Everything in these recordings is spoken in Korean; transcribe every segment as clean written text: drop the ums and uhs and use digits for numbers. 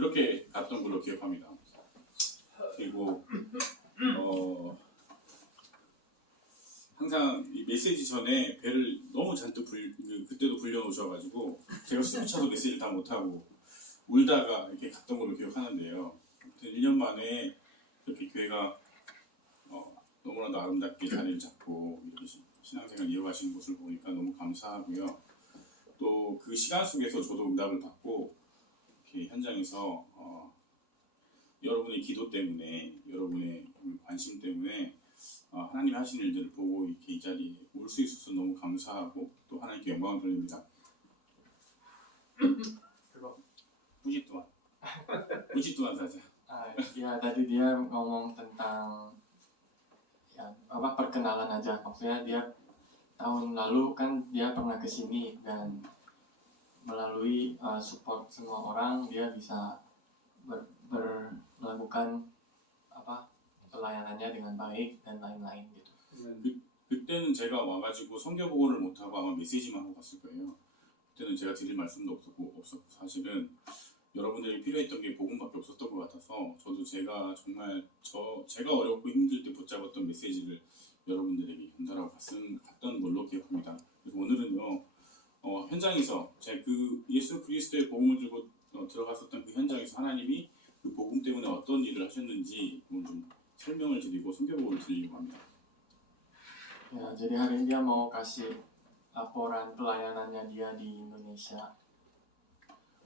그렇게 갔던 걸로 기억합니다. 그리고 항상 이 메시지 전에 배를 너무 잔뜩 그때도 불려놓으셔가지고 제가 숨이 차서 메시지를 다 못하고 울다가 이렇게 갔던 걸로 기억하는데요. 1년 만에 이렇게 교회가 너무나도 아름답게 자리를 잡고 이렇게 신앙생활 이어가시는 것을 보니까 너무 감사하고요. 또 그 시간 속에서 저도 응답을 받고 이렇게 현장에서 여러분의 기도 때문에, 여러분의 관심 때문에 하나님 하신 일들을 보고 이렇게 이 자리에 올 수 있어서 너무 감사하고 또 하나님께 영광을 돌립니다. Puji Tuhan. Puji Tuhan saja. Ya tadi dia ngomong tentang ya perkenalan aja, maksudnya dia tahun lalu kan dia pernah kesini dan melalui support semua orang dia bisa melakukan pelayanannya dengan baik dan lain-lain gitu. 그때는 제가 와가지고 선교 보고를 못하고 아마 메시지만 하고 갔을 거예요. 그때는 제가 드릴 말씀도 없었고 사실은 여러분들이 필요했던 게 복음밖에 없었던 것 같아서 저도 제가 정말 제가 어렵고 힘들 때 붙잡았던 메시지를 여러분들에게 전달하고 갔던 걸로 기억합니다. 그래서 오늘은요 현장에서 제가 그 예수 그리스도의 복음을 들고 들어갔었던 그 현장에서 하나님이 그 복음 때문에 어떤 일을 하셨는지 오늘 좀 설명을 드리고 선교복을 드리려고 합니다. Ya, jadi hari ini dia mau kasih laporan pelayanannya dia di Indonesia.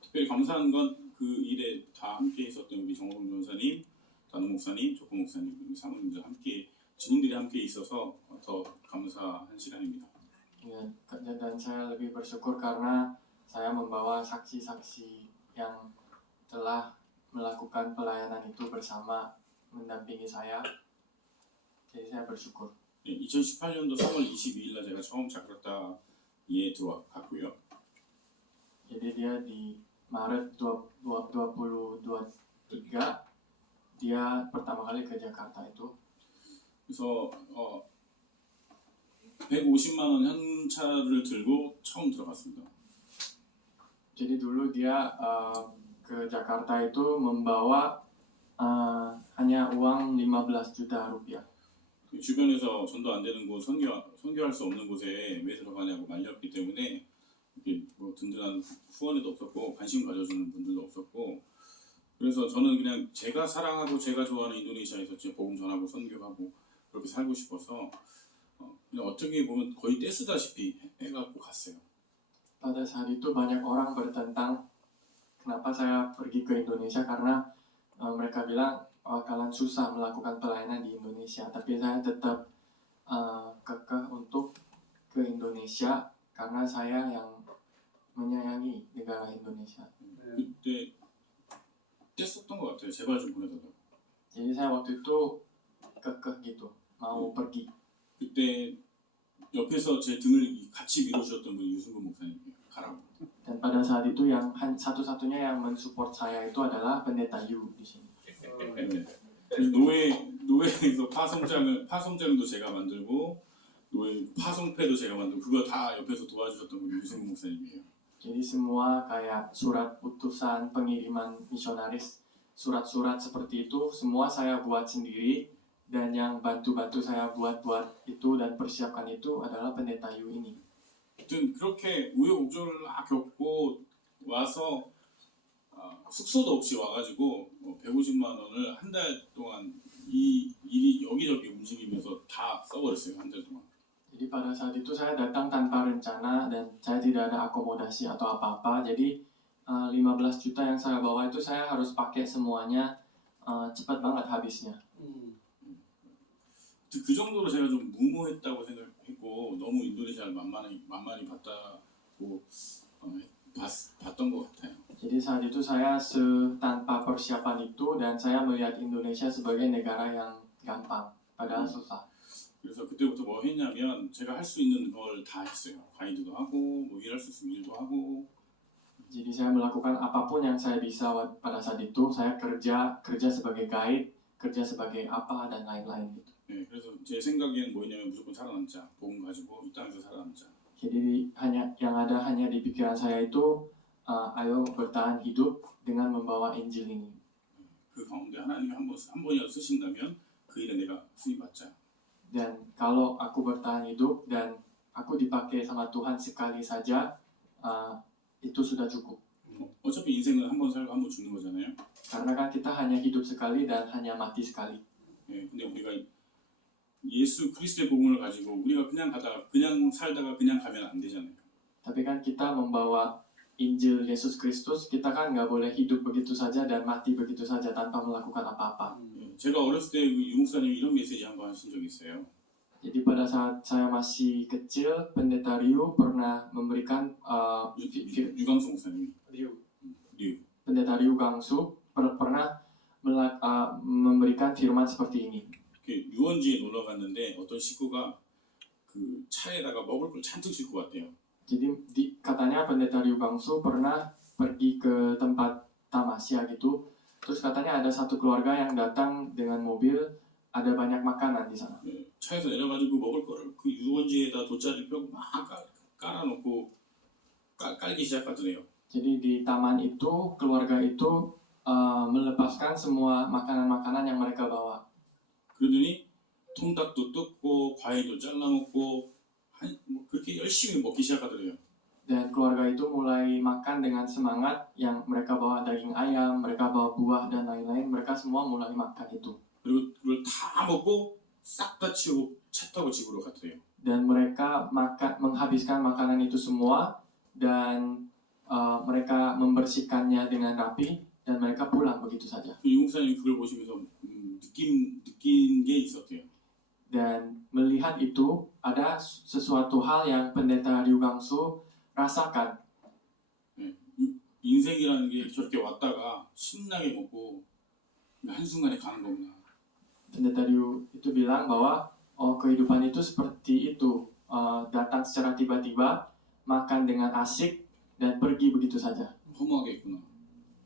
특별히 감사한 건 그 일에 다 함께 있었던 우리 정호동 전사님, 단호 목사님, 조코 목사님, 그리고 사모님들 함께 증인들이 함께 있어서 더 감사한 시간입니다. Ya, dan saya lebih bersyukur karena saya membawa saksi-saksi yang telah melakukan pelayanan itu bersama mendampingi saya. Jadi saya bersyukur. 2018년도 3월 22일 날 제가 처음 자카르타에 들어갔고요. Jadi dia di Maret 2023 dia pertama kali ke Jakarta itu. 그래서 150만 원 현찰을 들고 처음 들어갔습니다. Jadi dulu dia ke Jakarta itu membawa hanya uang 15 juta rupiah. 주변에서 전도 안 되는 곳, 선교할 수 없는 곳에 왜 들어가냐고 말렸기 때문에 이렇게 뭐 든든한 후원에도 없었고 관심 가져주는 분들도 없었고 그래서 저는 그냥 제가 사랑하고 제가 좋아하는 인도네시아에서 제 복음 전하고 선교하고 그렇게 살고 싶어서 그냥 어떻게 보면 거의 떼쓰다시피 해갖고 갔어요. Pada saat itu banyak orang bertentang kenapa saya pergi ke Indonesia karena mereka bilang bakalan susah melakukan pelayanan di Indonesia, tapi saya tetap kekeh untuk ke Indonesia karena saya yang menyayangi negara Indonesia. 그때 뗐었던 것 같아요. 제발 좀 보내달라고. Jadi saya waktu itu kekeh gitu, mau pergi. 그때 옆에서 제 등을 같이 밀어주셨던 분이 유승근 목사님이에요. 가라고. Dan pada saat itu yang satu-satunya yang mensupport saya itu adalah pendeta Yu di sini. 노예에서 파송장도 제가 만들고 노예 파송패도 제가 만들고 그거 다 옆에서 도와주셨던 분이 유승근 목사님이에요. Jadi semua kayak surat utusan pengiriman misionaris, surat-surat seperti itu semua saya buat sendiri dan yang bantu-bantu saya buat itu dan persiapkan itu adalah pendeta Yu ini. 하여튼 그렇게 우여곡절을 막 겪고 와서 숙소도 없이 와가지고 150만 원을 한 달 동안 이 일이 여기저기 움직이면서 다 써버렸어요. 한 달 동안. Jadi pada saat itu saya datang tanpa rencana dan saya tidak ada akomodasi atau apa-apa. Jadi 15 juta yang saya bawa itu saya harus pakai semuanya cepat banget habisnya. 그 정도로 제가 좀 무모했다고 생각했고 너무 인도네시아를 만만히 봤다고 봤던 것 같아요. Jadi saat itu saya tanpa persiapan itu dan saya melihat Indonesia sebagai negara yang gampang, padahal susah. 그래서 그때부터 뭐 했냐면 제가 할 수 있는 걸 다 했어요. 가이드도 하고 뭐 일할 수 있으면 일도 하고. Jadi saya melakukan apapun yang saya bisa pada saat itu. Saya kerja sebagai guide, kerja sebagai apa dan lain-lain gitu. 네, 그래서 제 생각에는 뭐였냐면 무조건 살아남자, 복음 가지고 이 땅에서 살아남자. Jadi hanya di pikiran saya itu ayo bertahan hidup dengan membawa Injil ini. 그 가운데 하나님이 한 번이라도 쓰신다면 그 일에 내가 수임 받자. Dan kalau aku bertahan hidup dan aku dipakai sama Tuhan sekali saja, itu sudah cukup. 어차피 인생은 한 번 살고 한 번 죽는 거잖아요. Karena kan kita hanya hidup sekali dan hanya mati sekali. 예, 근데 우리가 예수 그리스도의 복음을 가지고 우리가 그냥 살다가 그냥 가면 안 되잖아요. Tapi kan kita membawa Injil Yesus Kristus, kita kan nggak boleh hidup begitu saja dan mati begitu saja tanpa melakukan apa-apa. 예, 제가 어렸을 때 유목사님이 이런 메시지 한번 하신 적이 있어요. Jadi pada saat saya masih kecil, Pendeta Ryu pernah memberikan 유광수 목사님이 류. Pendeta Ryu Gangsu pernah memberikan firman seperti ini. 유원지에 놀러 갔는데 어떤 식구가 그 차에다가 먹을 걸 잔뜩 싣고 왔대요. Jadi katanya Pendeta Ryu Gangsu pernah pergi ke tempat tamasya gitu. Terus katanya ada satu keluarga yang datang dengan mobil, ada banyak makanan di sana. 네, 차에서 내려가지고 먹을 거를 그 유원지에다 돗자리를 펴고 막 깔아놓고 깔기 시작하더래요. Jadi di taman itu, keluarga itu melepaskan semua makanan-makanan yang mereka bawa. 그러더니 통닭도 뜯고 과일도 잘라먹고 그렇게 열심히 먹기 시작하더래요. Dan keluarga itu mulai makan dengan semangat, yang mereka bawa daging ayam, mereka bawa buah dan lain-lain, mereka semua mulai makan itu. 그리고 그걸 다 먹고 싹 다 치우고 차 타고 집으로 갔대요. Dan mereka menghabiskan makanan itu semua dan mereka membersihkannya dengan rapi dan mereka pulang begitu saja. 유목사님이 그걸 보시면서 느낀 게 있었대요. Dan melihat itu ada sesuatu hal yang Pendeta Ryu Gangsu rasakan. 인생이라는 게 저렇게 왔다가 신나게 먹고 한순간에 가는 거구나. Pendeta Ryu itu bilang bahwa kehidupan itu seperti itu, datang secara tiba-tiba, makan dengan asik dan pergi begitu saja. 허무하겠구나.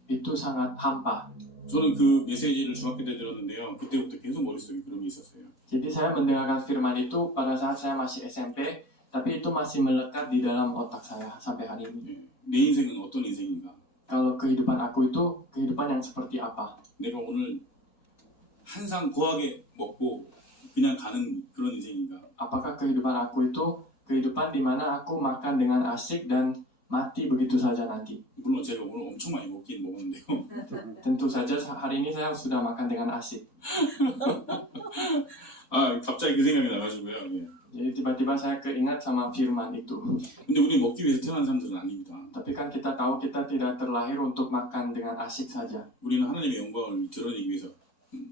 Itu sangat hampa. 저는 그 메시지를 중학교 때 들었는데요. 그때부터 계속 머릿속에 그런 게 있었어요. Jadi saya mendengarkan firman itu pada saat saya masih SMP, tapi itu masih melekat di dalam otak saya sampai hari ini. 내 인생은 어떤 인생인가? Kalau kehidupan aku itu kehidupan yang seperti apa? 내가 오늘 한상 고하게 먹고 그냥 가는 그런 인생인가? Apakah kehidupan aku itu kehidupan di mana aku makan dengan asik dan mati begitu saja nanti? 물론 제가 오늘 엄청 많이 먹긴 먹었는데요. Tentu saja hari ini saya sudah makan dengan asik. 갑자기 그 생각이 나가지고요. 예. Jadi tiba-tiba saya keingat sama firman itu. 근데 우리 먹기 위해서 태어난 사람들은 아닙니다. Tapi kan kita tahu kita tidak terlahir untuk makan dengan asik saja. 우리는 하나님의 영광을 드러내기 위해서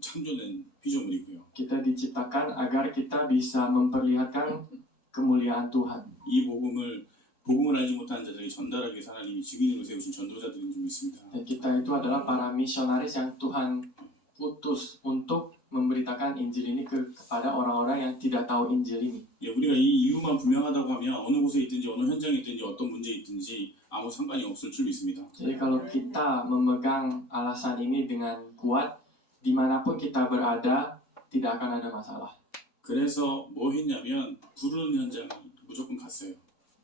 창조된 피조물이고요. Kita diciptakan agar kita bisa memperlihatkan kemuliaan Tuhan. 이 복음을 알지 못한 자들에게 전달하기 위해서 하나님이 증인으로 세우신 전도자들인 줄 믿습니다. Dan kita itu adalah para misionaris yang Tuhan utus untuk memberitakan Injil ini kepada orang-orang yang tidak tahu Injil ini. 예, 우리가 이 이유만 분명하다고 하면 어느 곳에 있든지 어느 현장에 있든지 어떤 문제에 있든지 아무 상관이 없을 줄 믿습니다. Jadi kalau kita memegang alasan ini dengan kuat, dimanapun kita berada, tidak akan ada masalah. 그래서 뭐 했냐면 부르는 현장에 무조건 갔어요.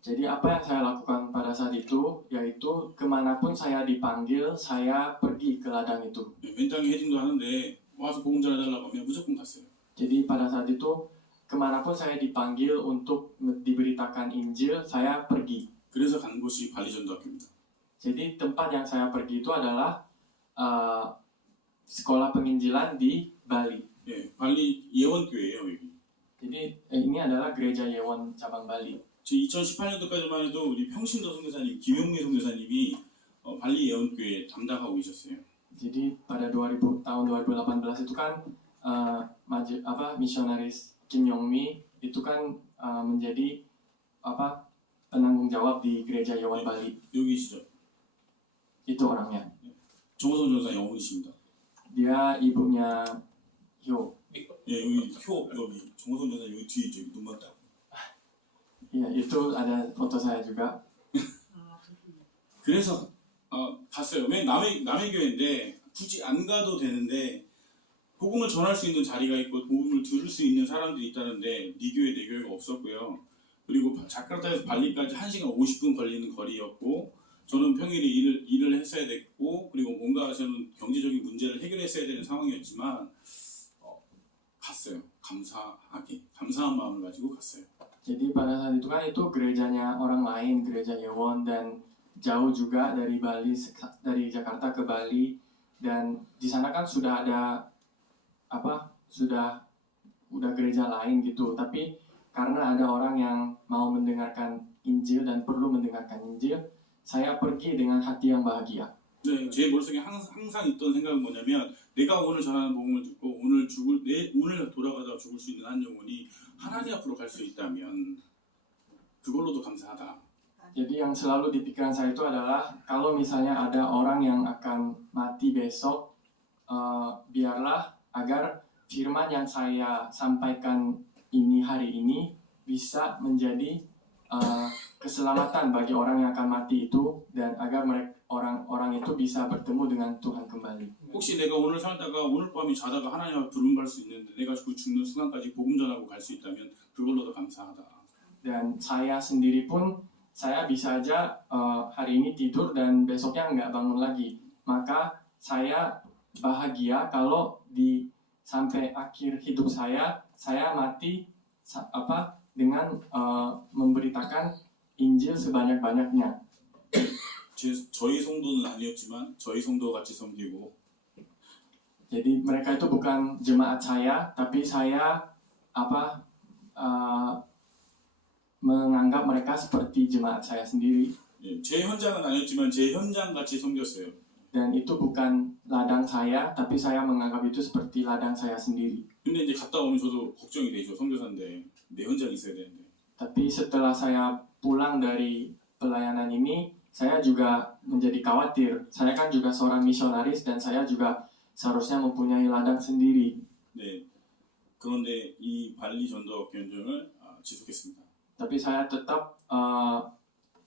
Jadi apa yang saya lakukan pada saat itu, yaitu kemanapun saya dipanggil, saya pergi ke ladang itu. 맨땅에 헤딩도 하는데 와서 복음 전해달라고 하면 무조건 갔어요. Jadi pada saat itu, kemanapun saya dipanggil untuk diberitakan Injil, saya pergi. 그래서 간 곳이 발리전도학교입니다. Jadi tempat yang saya pergi itu adalah sekolah penginjilan di Bali. 예, 발리 예원교회예요 여기. Jadi ini adalah gereja Yewon cabang Bali. 2018년도까지만 해도 우리 평신도 선교사님 김용미 선교사님이 발리 예원교회 담당하고 계셨어요. Jadi pada tahun 2018 itu kan misionaris Kim Yong-mi itu kan menjadi penanggung jawab di gereja Yewon Bali. 여기시죠. Itu orangnya. 정호성 전사 영혼이십니다. Dia ibunya Hyo. 예, 여기 여기 정호성 전사 여기 뒤에 있죠. 여기 눈만 딱. Iya, itu ada foto saya juga. 그래서 봤어요. 왜 남의 교회인데 굳이 안 가도 되는데 복음을 전할 수 있는 자리가 있고 복음을 들을 수 있는 사람들이 있다는데 네 교회 내 교회가 없었고요. 그리고 자카르타에서 발리까지 1시간 50분 걸리는 거리였고 저는 평일에 일을 했어야 됐고 그리고 뭔가 저는 경제적인 문제를 해결했어야 되는 상황이었지만 갔어요. 감사한 마음을 가지고 갔어요. Jadi pada saat itu kan itu gerejanya orang lain, gereja Yewon, dan jauh juga dari Bali, dari Jakarta ke Bali, dan di sana kan sudah ada udah gereja lain gitu. Tapi karena ada orang yang mau mendengarkan Injil dan perlu mendengarkan Injil, saya pergi dengan hati yang bahagia. 네, 제 머릿속에 항상 있던 생각은 뭐냐면 내가 오늘 전하는 복음을 듣고 오늘 돌아가다 죽을 수 있는 한 영혼이 하나님 앞으로 갈 수 있다면 그걸로도 감사하다. Jadi yang selalu di pikiran saya itu adalah kalau misalnya ada orang yang akan mati besok, biarlah agar firman yang saya sampaikan ini hari ini bisa menjadi keselamatan bagi orang yang akan mati itu, dan agar orang-orang itu bisa bertemu dengan Tuhan kembali. 혹시 내가 오늘 살다가 오늘 밤에 자다가 하나님 앞에 부름 갈 수 있는데 내가 죽는 순간까지 복음 전하고 갈 수 있다면 그걸로도 감사하다. Dan saya sendiri pun saya bisa aja hari ini tidur dan besoknya nggak bangun lagi. Maka saya bahagia kalau sampai akhir hidup saya mati dengan memberitakan Injil sebanyak-banyaknya. 저희 성도는 아니었지만 저희 성도 같이 섬기고. Jadi mereka itu bukan jemaat saya, tapi saya menganggap mereka seperti jemaat saya sendiri. 제 현장은 아니었지만 제 현장 같이 섬겼어요. Dan itu bukan ladang saya, tapi saya menganggap itu seperti ladang saya sendiri. 근데 이제 갔다 오면 저도 걱정이 되죠. 선교사인데 내 현장이 있어야 되는데. Tapi setelah saya pulang dari pelayanan ini, saya juga menjadi khawatir. Saya kan juga seorang misionaris dan saya juga seharusnya mempunyai ladang sendiri. 네. 그런데 이 발리 전도학교 현장을 지속했습니다. Tapi saya tetap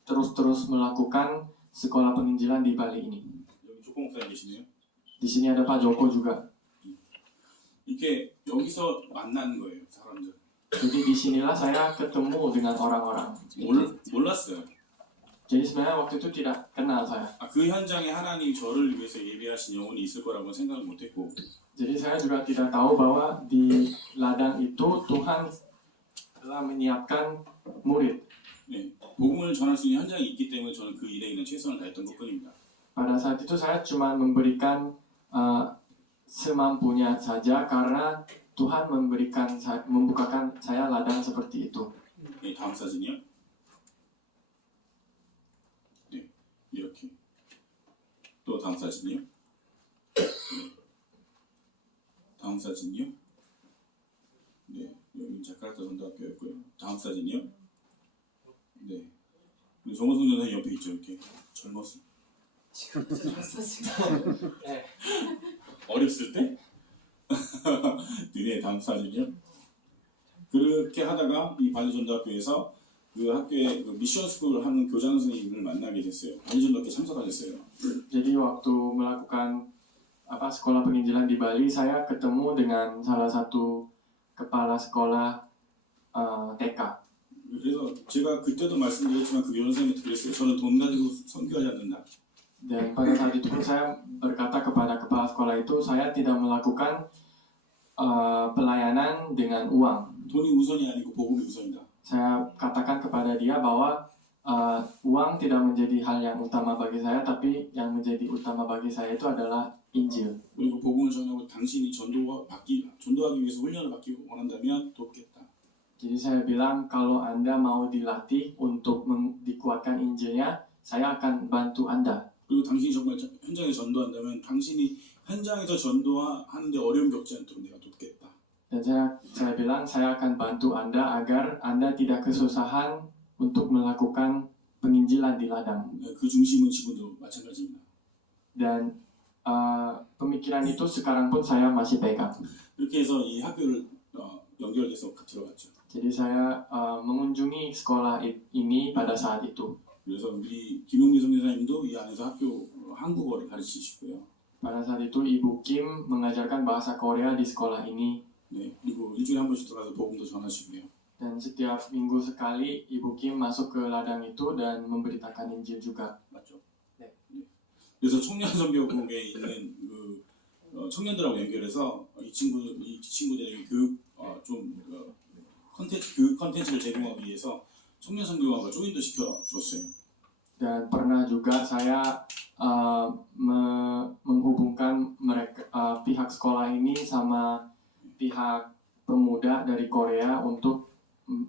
terus melakukan sekolah penginjilan di Bali ini. 여기 조코 목사님 계시네요. Di sini ada Pak Joko juga. 이렇게 여기서 만나는 거예요, 사람들. Jadi disinilah saya ketemu dengan orang-orang. 몰랐어요. Jadi sebenarnya waktu itu tidak kenal saya. 그 현장에 하나님 저를 위해서 예비하신 영혼이 있을 거라고 생각을 못했고. Jadi saya juga tidak tahu bahwa di ladang itu Tuhan telah menyiapkan murid. 네, 복음을 전할 수 있는 현장이 있기 때문에 저는 그 일에 있는 최선을 다했던 것뿐입니다. Pada saat itu saya cuma memberikan semampunya saja karena Tuhan membukakan saya ladang seperti itu. 네, 다음 사진이요. 네, 이렇게. 또 다음 사진이요. 네. 다음 사진이요. 네, 여기 자카르타 전도학교였고요. 다음 사진이요. 네. 그리고 정호성 전사님 옆에 있죠, 이렇게 젊었을 때. 네. 어렸을 때? 네, 다음 사진이요. 그렇게 하다가 이 발리 전도학교에서 그 학교에 그 미션 스쿨을 하는 교장 선생님을 만나게 됐어요. 발리 전도학교에 참석하셨어요. Jadi waktu melakukan sekolah penginjilan di Bali, saya ketemu dengan salah satu kepala sekolah TK. 그래서 제가 그때도 말씀드렸지만 그 교장 선생님한테 그랬어요. 저는 돈 가지고 선교하지 않는다. Dan pada saat itu pun saya berkata kepada kepala sekolah itu, saya tidak melakukan pelayanan dengan uang. 돈이 우선이 아니고 복음이 우선이다. Saya katakan kepada dia bahwa uang tidak menjadi hal yang utama bagi saya, tapi yang menjadi utama bagi saya itu adalah Injil. 그리고 복음을 전하고 당신이 전도하기 위해서 훈련을 받기 원한다면 돕겠다. Jadi saya bilang kalau Anda mau dilatih untuk dikuatkan Injilnya, saya akan bantu Anda. 그리고 당신이 정말 현장에 전도한다면 당신이 현장에서 전도하는데 어려움 겪지 않도록 내가 돕겠다. Dan saya bilang saya akan bantu Anda agar Anda tidak kesusahan untuk melakukan penginjilan di ladang. 그 중심은 지금도 마찬가지입니다. Dan pemikiran itu sekarang pun saya masih pegang. 이렇게 해서 이 학교를 연결돼서 들어갔죠. Jadi saya mengunjungi sekolah ini pada saat itu. 그래서 우리 김용민 선교사님도 이 안에서 학교 한국어를 가르치시고요. Pada saat itu Ibu Kim mengajarkan bahasa Korea di sekolah ini. 네, 그리고 일주일에 한 번씩 들어가서 복음도 전하시고요. Dan setiap minggu sekali Ibu Kim masuk ke ladang itu dan memberitakan Injil juga. 맞죠? 그래서 청년 선교국에 있는 그 청년들하고 연결해서 이 친구들에게 교육 컨텐츠를 제공하기 위해서 청년 선교학을 조인도 시켜줬어요. Dan pernah juga saya menghubungkan mereka pihak sekolah ini sama pihak pemuda dari Korea untuk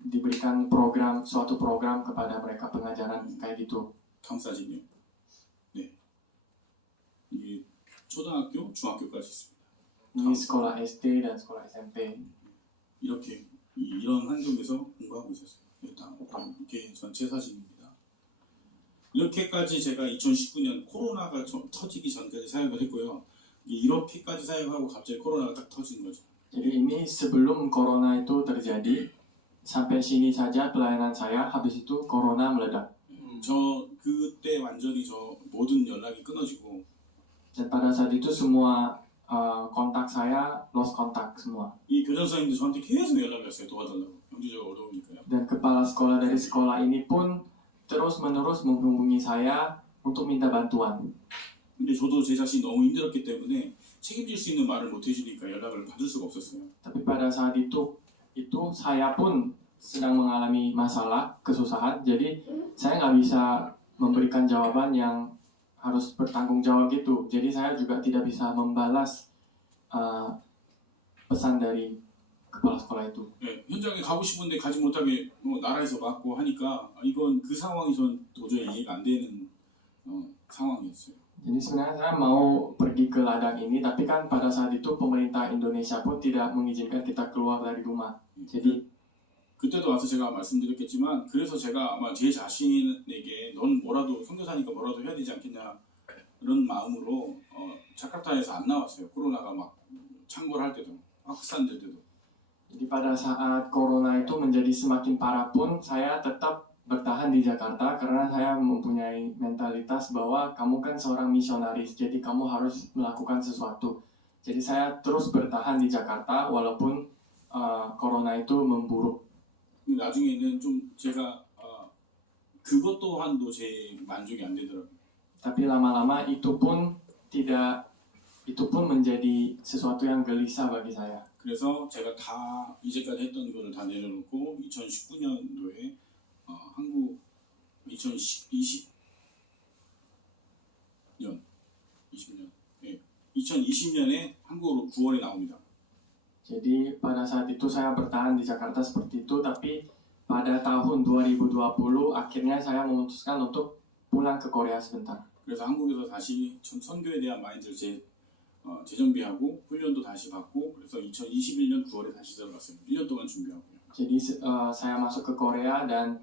diberikan suatu program kepada mereka pengajaran kayak gitu. 다음 사진이요. 네. 이게 초등학교, 중학교까지 있습니다. Ini sekolah SD dan sekolah SMP. 이런 환경에서 공부하고 있었어요. 이렇게 전체 사진입니다. 이렇게까지 제가 2019년 코로나가 터지기 전까지 사역을 했고요. 이렇게까지 사역하고 갑자기 코로나가 딱 터진 거죠. Jadi ini sebelum corona itu terjadi, sampai sini saja pelayanan saya, habis itu corona meledak. 저 그때 완전히 모든 연락이 끊어지고. Dan pada saat itu semua kontak saya lost kontak semua. 이 교장선생님도 저한테 계속 연락이 왔어요. 도와달라고. 경제적으로 어려우니까요. Dan kepala sekolah dari sekolah ini pun terus-menerus menghubungi saya untuk minta bantuan. 근데 저도 제 자신이 너무 힘들었기 때문에 책임질 수 있는 말을 못 해주니까 연락을 받을 수가 없었어요. Tapi pada saat itu saya pun sedang mengalami masalah, kesusahan. Jadi saya nggak bisa memberikan jawaban yang harus bertanggung jawab gitu. Jadi saya juga tidak bisa membalas pesan dari kepala sekolah itu. 네, 현장에 가고 싶은데 가지 못하게 나라에서 막고 하니까 이건 그 상황이 전 도저히 이해가 안 되는 상황이었어요. Jadi sebenarnya saya mau pergi ke ladang ini, tapi kan pada saat itu pemerintah Indonesia pun tidak mengizinkan kita keluar dari rumah. Jadi 그때도 와서 제가 말씀드렸겠지만 그래서 제가 아마 제 자신에게 넌 뭐라도 선교사니까 뭐라도 해야 되지 않겠냐 이런 마음으로 자카르타에서 안 나왔어요. 코로나가 막 창궐할 때도 확산될 때도. Jadi pada saat corona itu menjadi semakin parah pun saya tetap bertahan di Jakarta karena saya mempunyai mentalitas bahwa kamu kan seorang misionaris, jadi kamu harus melakukan sesuatu. Jadi saya terus bertahan di Jakarta walaupun corona itu memburuk. 나중에는 좀 제가 그것 또한도 제 만족이 안 되더라고요. Tapi lama-lama itu pun menjadi sesuatu yang gelisah bagi saya. 그래서 제가 다 이제까지 했던 거를 다 내려놓고 2019년도에 한국 2020년에 한국으로 9월에 나옵니다. Jadi pada saat itu saya bertahan di Jakarta seperti itu, tapi pada tahun 2020 akhirnya saya memutuskan untuk pulang ke Korea sebentar. 그래서 한국에서 다시 선교에 대한 마인드를 재정비하고 훈련도 다시 받고 그래서 2021년 9월에 다시 들어갔어요. 1년 동안 준비하고요. Jadi saya masuk ke Korea dan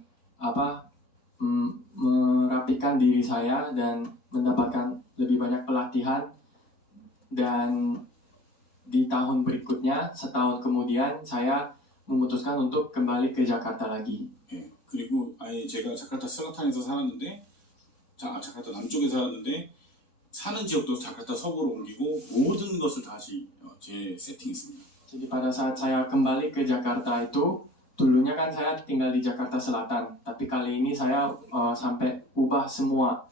merapikan diri saya dan mendapatkan lebih banyak pelatihan, dan di tahun berikutnya, setahun kemudian saya memutuskan untuk kembali ke Jakarta lagi. 예, 그리고 아예 제가 자카르타 selatan 살았는데, 자카르타 남쪽에 살았는데 사는 지역도 자카르타 서부로 옮기고 모든 것을 다시 재세팅했습니다. Jadi pada saat saya kembali ke Jakarta itu, dulunya kan saya tinggal di Jakarta Selatan, tapi kali ini saya sampai ubah semua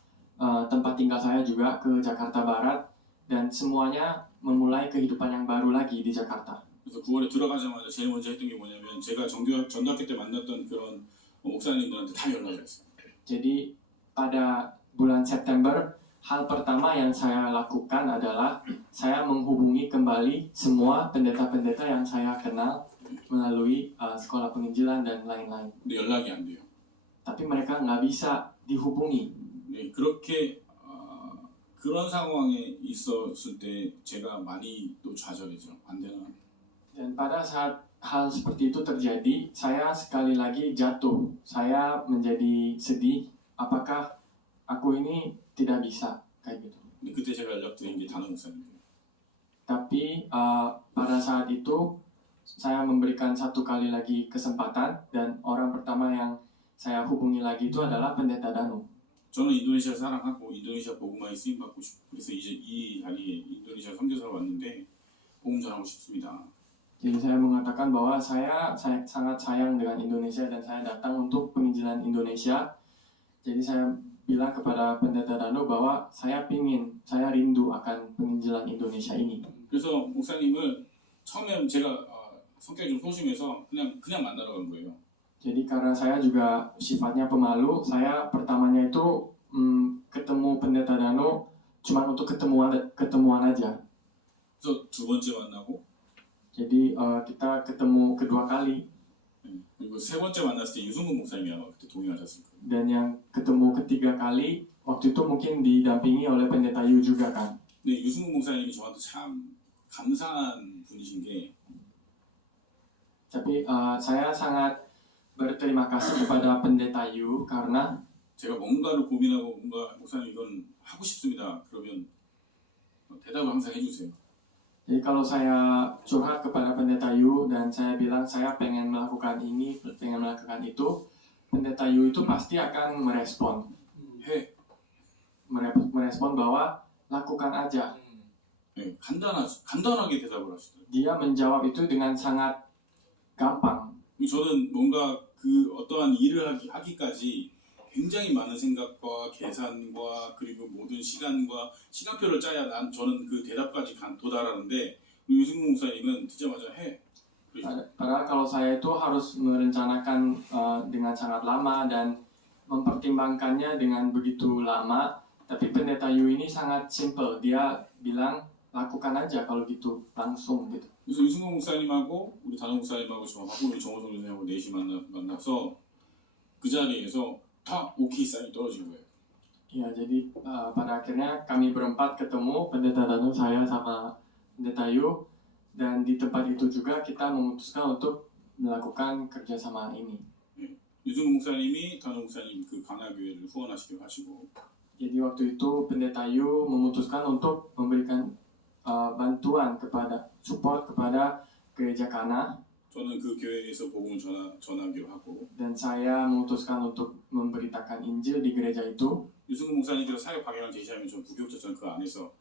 tempat tinggal saya juga ke Jakarta Barat, dan semuanya memulai kehidupan yang baru lagi di Jakarta. 그래서 9월에 들어가자마자 제일 먼저 했던 게 뭐냐면 제가 전도학교 때 만났던 그런 목사님들한테 다 연락을 했어요. Jadi pada bulan September, hal pertama yang saya lakukan adalah saya menghubungi kembali semua pendeta-pendeta yang saya kenal melalui sekolah penginjilan dan lain-lain. 근데 연락이 안 돼요. Tapi mereka nggak bisa dihubungi. 네, 그렇게 그런 상황에 있었을 때 제가 많이 또 좌절했죠. 안 되나? Dan pada saat hal seperti itu terjadi, saya sekali lagi jatuh. Saya menjadi sedih. Apakah aku ini tidak bisa kayak gitu? 근데 그때 제가 연락드린 게 단호 목사님이에요. Tapi pada saat itu saya memberikan satu kali lagi kesempatan, dan orang pertama yang saya hubungi lagi itu adalah pendeta Danu. 저는 인도네시아 사랑하고 인도네시아 복음화에 쓰임 받고 싶고 그래서 이제 이 자리에 인도네시아 선교사로 왔는데 복음 전하고 싶습니다. Jadi saya mengatakan bahwa saya sangat sayang dengan Indonesia dan saya datang untuk penginjilan Indonesia. Jadi saya bilang kepada pendeta Danu bahwa saya rindu akan penginjilan Indonesia ini. 그래서 목사님을 처음에 제가 성격이 좀 소심해서 그냥 만나러 간 거예요. Jadi karena saya juga sifatnya pemalu, saya pertamanya itu ketemu pendeta Danu cuma untuk ketemuan aja. 그래서 두 번째 만나고 Jadi kita ketemu kedua kali. 그리고 세 번째 만났을 때 유승근 목사님이 아마 그때 동행하셨을 거예요. Dan yang ketemu ketiga kali waktu itu mungkin didampingi oleh pendeta Yu juga kan. 근데 유승근 목사님이 저한테 참 감사한 분이신 게 Tapi saya sangat berterima kasih kepada pendeta Yu karena 제가 뭔가를 고민하고 뭔가 목사님 이건 하고 싶습니다. 그러면 대답을 항상 해주세요. jadi kalau saya curhat kepada pendeta Yu dan saya bilang saya pengen melakukan ini, pengen melakukan itu, pendeta Yu itu pasti akan merespon bahwa lakukan aja. 네, 간단하게 대답을 하시더라고요. Dia menjawab itu dengan sangat gampang. 저는 뭔가 그 어떠한 일을 하기까지 굉장히 많은 생각과 계산과 그리고 모든 시간표를 짜야 저는 그 대답까지 도달하는데 유승근 목사님은 듣자마자 해. Padahal kalau saya itu harus merencanakan dengan sangat lama dan mempertimbangkannya dengan begitu lama, tapi pendeta Yu ini sangat simple. Dia bilang lakukan aja kalau gitu, langsung gitu. 그래서 유승근 목사님하고 우리 단호 목사님하고 저하고 우리 정호성 교수님하고 넷이 만나서 그 자리에서 다 오케이 사인이 떨어진 거예요. Ya, jadi pada akhirnya kami berempat ketemu, pendeta Danu, saya sama pendeta Yu, dan di tempat itu juga kita memutuskan untuk melakukan kerjasama ini. 유승근 목사님이 단호 목사님 그 강야교회를 후원하시기로 하시고. Jadi waktu itu pendeta Yu memutuskan untuk memberikan bantuan support kepada gereja Kana. 저는 그 교회에서 복음을 전하기로 하고. Dan saya memutuskan untuk memberitakan Injil di gereja itu. 유승근 목사님께서 사역 방향을 제시하면 전 부교육자처럼 그 안에서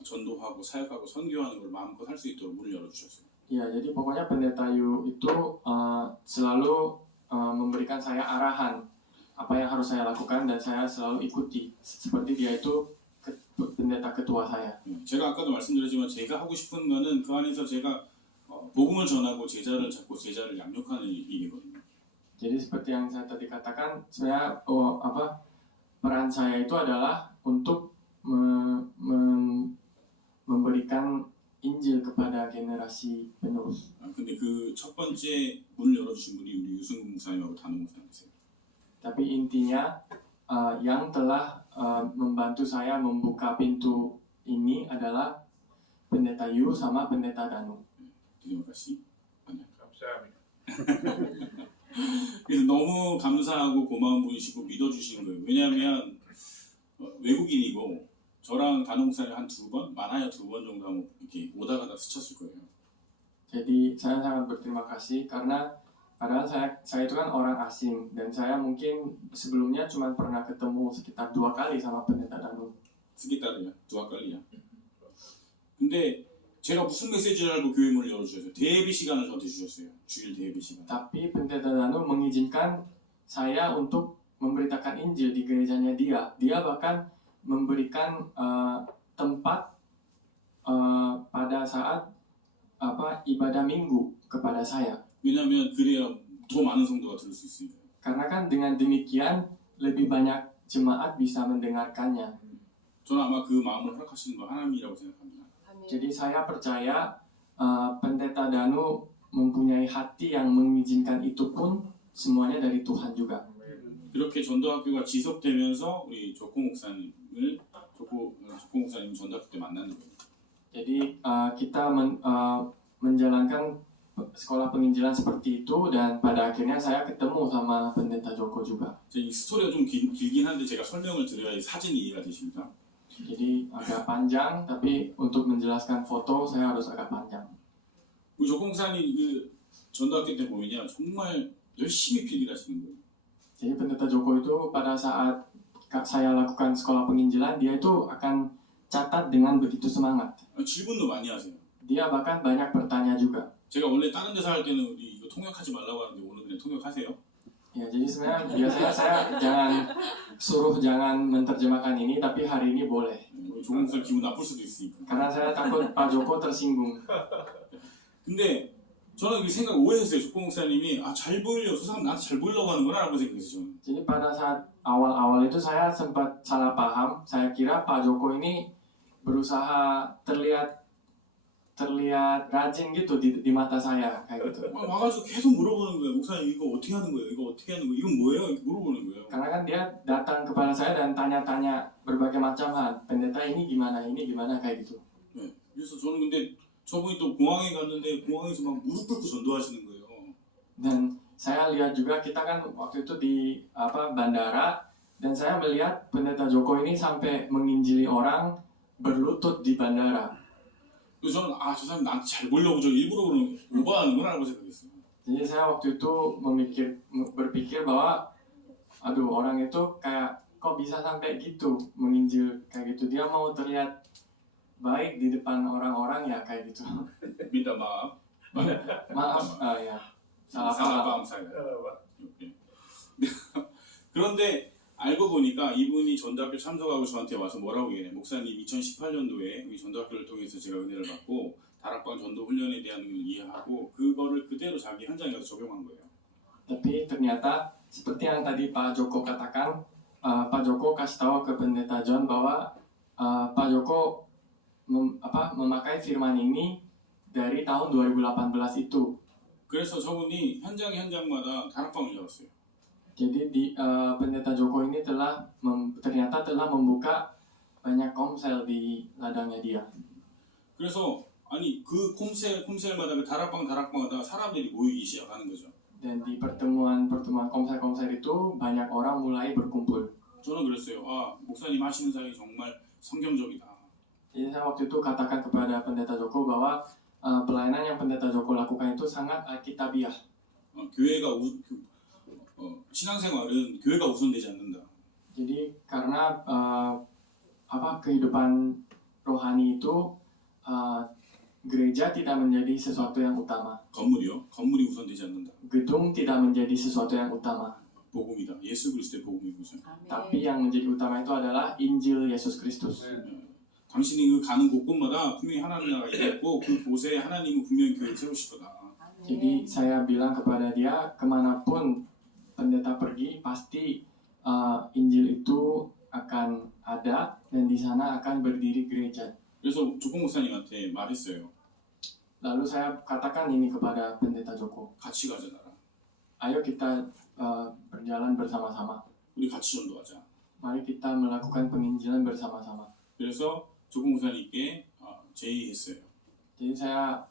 전도하고 사역하고 선교하는 걸 마음껏 할 수 있도록 문을 열어주셨어요. Ya, jadi pokoknya pendeta Yu itu selalu memberikan saya arahan apa yang harus saya lakukan dan saya selalu ikuti. Seperti dia itu pendeta ketua saya. 제가 아까도 말씀드렸지만 제가 하고 싶은 거는 그 안에서 제가 복음을 전하고 제자를 찾고 제자를 양육하는 일이거든요. Jadi seperti yang saya tadi katakan, saya peran saya itu adalah untuk memberikan Injil kepada generasi penerus. 근데 그 첫 번째 문을 열어주신 분이 우리 유승근 목사님하고 단호 목사님이세요. Tapi intinya yang telah membantu saya membuka pintu ini adalah pendeta Yu sama pendeta Danu. terima kasih. 감사합니다. 그래서 너무 감사하고 고마운 분이시고 믿어주시는 거예요. 왜냐하면 외국인이고 저랑 단호 목사님 한 두 번, 많아야 두 번 정도 하면 이렇게 오다 가다 스쳤을 거예요. Jadi saya sangat berterima kasih karena padahal saya itu kan orang asing dan saya mungkin sebelumnya cuma pernah ketemu sekitar 2 kali sama pendeta Danu. 스기따르야, 두아깔리야. 근데 제가 무슨 메시지를 알고 교회 문을 열어주셨어요. 대비 시간을 저한테 주셨어요. 주일 대비 시간. Tapi pendeta Danu mengizinkan saya untuk memberitakan Injil di gerejanya dia. Dia bahkan memberikan tempat pada saat ibadah minggu kepada saya. 왜냐하면 그래야 더 많은 성도가 들을 수 있으니까. Karena kan dengan demikian lebih banyak jemaat bisa mendengarkannya. 저는 아마 그 마음을 허락하시는 거 하나님이라고 생각합니다. Jadi saya percaya pendeta Danu mempunyai hati yang mengizinkan itu pun semuanya dari Tuhan juga. 이렇게 전도학교가 지속되면서 우리 조코 목사님 전도학교 때 만나는 거예요. Jadi kita menjalankan sekolah penginjilan seperti itu dan pada akhirnya saya ketemu sama pendeta Joko juga. 이 스토리가 좀 길긴 한데 제가 설명을 드려야 사진 이해가 되십니까? Jadi agak panjang tapi untuk menjelaskan foto saya harus agak panjang. 우리 조코 목사님 그 전도학교 때 보면요 정말 열심히 필기하시는 거예요. Jadi pendeta Joko itu pada saat saya lakukan sekolah penginjilan dia itu akan catat dengan begitu semangat. 질문도 많이 하세요. Dia bahkan banyak bertanya juga. 제가 원래 다른 데서 할 때는 우리 이거 통역하지 말라고 하는데 오늘 그냥 통역하세요. Ya, jadi sebenarnya biasanya saya jangan menerjemahkan ini, tapi hari ini boleh. 조공 목사님 기분 나쁠 수도 있으니까. Karena saya takut Pak Joko tersinggung. 근데 저는 그 생각 오해했어요. 조공 목사님이 잘 보이려고 저 사람 나한테 잘 보이려고 하는구나 라고 생각했어요. 저는. Jadi pada saat awal-awal itu saya sempat salah paham. Saya kira Pak Joko ini berusaha terlihat rajin gitu di mata saya kayak gitu. 와가지고 계속 물어보는 거예요. 목사님 이거 어떻게 하는 거예요? 이거 어떻게 하는 거예요? 이건 뭐예요? 이렇게 물어보는 거예요. Karena kan dia datang kepada saya dan tanya-tanya berbagai macam hal. Pendeta ini gimana kayak gitu. 네. 그래서 저는 근데 저분이 또 공항에 갔는데 공항에서 막 무릎 꿇고 전도하시는 거예요. Dan saya lihat juga kita kan waktu itu di bandara dan saya melihat pendeta Joko ini sampai menginjili orang berlutut di bandara. 그래서 저는 저 사람 나한테 잘 보려고 저 일부러 그런 오버하는구나 라고 생각했어요. Jadi saya waktu itu berpikir bahwa orang itu kayak kok bisa sampai gitu menginjil kayak gitu. Dia mau terlihat baik di depan orang-orang ya kayak gitu. 민다 마음. Maaf, ya salah 사람 paham. 사이. 그런데 알고 보니까 이분이 전도학교 참석하고 저한테 와서 뭐라고 얘기해. 목사님 2018년도에 우리 전도학교를 통해서 제가 은혜를 받고 다락방 전도 훈련에 대한 걸 이해하고 그거를 그대로 자기 현장에 가서 적용한 거예요. Tapi ternyata seperti yang tadi Pak Joko katakan, Pak Joko kasih tahu ke pendeta John bahwa Pak Joko memakai firman ini dari tahun 2018 itu. 그래서 저분이 현장마다 다락방을 열었어요. Jadi pendeta Joko ini ternyata telah membuka banyak komsel di ladangnya dia. 그래서 아니 그 콤셀마다 그 다락방마다 사람들이 모이기 시작하는 거죠. Dan di pertemuan komsel itu banyak orang mulai berkumpul. 저는 그랬어요. 목사님 하시는 사역이 정말 성경적이다. Jadi saya waktu itu katakan kepada pendeta Joko bahwa pelayanan yang pendeta Joko lakukan itu sangat alkitabiah. 신앙생활은 교회가 우선되지 않는다. Jadi karena kehidupan rohani itu gereja tidak menjadi sesuatu yang utama. 건물이 우선되지 않는다. Gedung tidak menjadi sesuatu yang utama. 복음이다. 예수 그리스도의 복음이죠. Tapi yang menjadi utama itu adalah Injil Yesus Kristus. 당신이 그 가는 곳곳마다 분명히 하나님 나라가 있고 그 곳에 하나님은 분명히 교회를 세우실 거다. Jadi saya bilang kepada dia, kemanapun pendeta pergi pasti Injil itu akan ada dan di sana akan berdiri gereja. 그래서 조공 목사님한테 말했어요. Lalu saya katakan ini kepada pendeta Joko. 같이 가자 나랑. Ayo kita berjalan bersama-sama. 우리 같이 전도하자. Mari kita melakukan penginjilan bersama-sama. 그래서 조공 목사님께 제의했어요. Jadi saya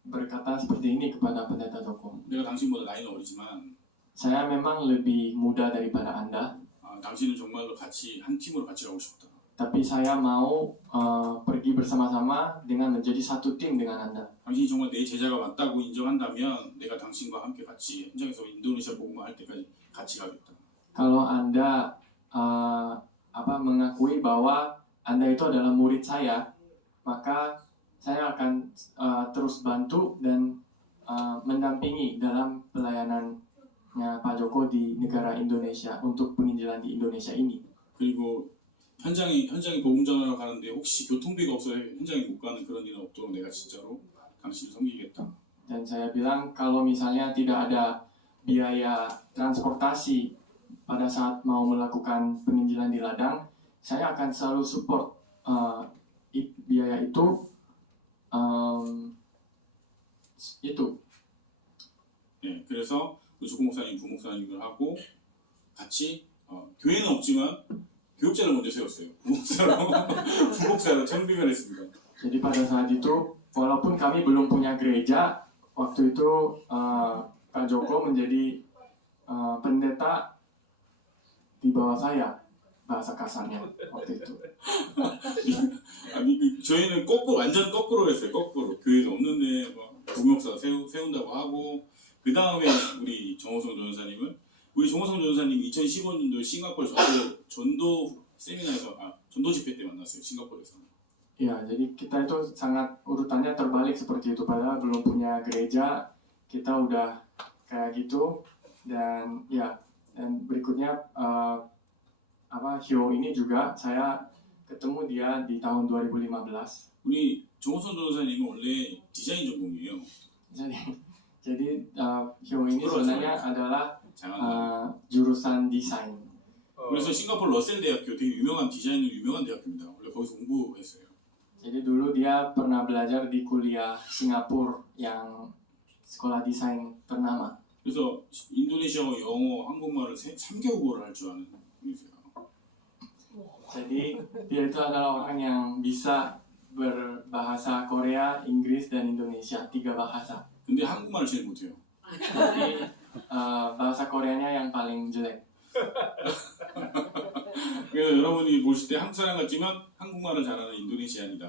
berkata seperti ini kepada pendeta Joko. 내가 당신보다 나이는 어리지만 Saya memang lebih muda daripada Anda, 당신은 정말로 같이 한 팀으로 같이 가고 싶다. tapi saya mau pergi bersama-sama dengan menjadi satu tim dengan Anda. 당신이 정말 내 제자가 맞다고 인정한다면 내가 당신과 함께 같이 현장에서 인도네시아 복음화 할 때까지 같이 가겠다. Kalau Anda mengakui bahwa Anda itu adalah murid saya, maka saya akan terus bantu dan mendampingi dalam pelayanannya Pak Joko di negara Indonesia untuk penginjilan di Indonesia ini. 그리고 현장에 복음 전하러 가는데 혹시 교통비가 없어서 현장에 못 가는 그런 일은 없도록 내가 진짜로 당신을 섬기겠다. Dan saya bilang kalau misalnya tidak ada biaya transportasi pada saat mau melakukan penginjilan di ladang, saya akan selalu support biaya itu. 네, 그래서 조공 목사님, 부목사님을 하고 같이 교회는 없지만 교육자를 먼저 세웠어요. 부목사로 청빙을 했습니다. Jadi pada saat itu, walaupun kami belum punya gereja, waktu itu Pak Joko menjadi pendeta di bawah saya, bahasa kasarnya waktu itu. 저희는 완전 거꾸로 했어요. 거꾸로 교회가 없는데 부목사 세운다고 하고 그 다음에 우리 정호성 전도사님은 우리 정호성 전도사님 2015년도 싱가포르 전도 세미나에서 전도 집회 때 만났어요. 싱가포르에서. Ya, jadi kita itu sangat urutannya terbalik seperti itu. Padahal belum punya gereja, kita udah kayak gitu. Dan ya, dan berikutnya Hyo ini juga saya ketemu dia di tahun 2015. 우리 정호선 변호사님은 원래 디자인 전공이에요. Jadi Hyo ini sebenarnya adalah 장하나. jurusan desain. 그래서 싱가포르 러셀 대학교 되게 유명한 디자인으로 유명한 대학교입니다. 원래 거기서 공부했어요. Jadi dulu dia pernah belajar di kuliah Singapura yang sekolah desain ternama. 그래서 인도네시아어, 영어, 한국말을 3개국어를 할 줄 아는 분이세요. Jadi dia itu adalah orang yang bisa berbahasa Korea, Inggris, dan Indonesia, 3 bahasa. 근데 한국말을 제일 못해요. Tapi bahasa Koreanya yang paling jelek. 그래서 여러분이 보실 때 한국 사람 같지만 한국말을 잘하는 인도네시안이다.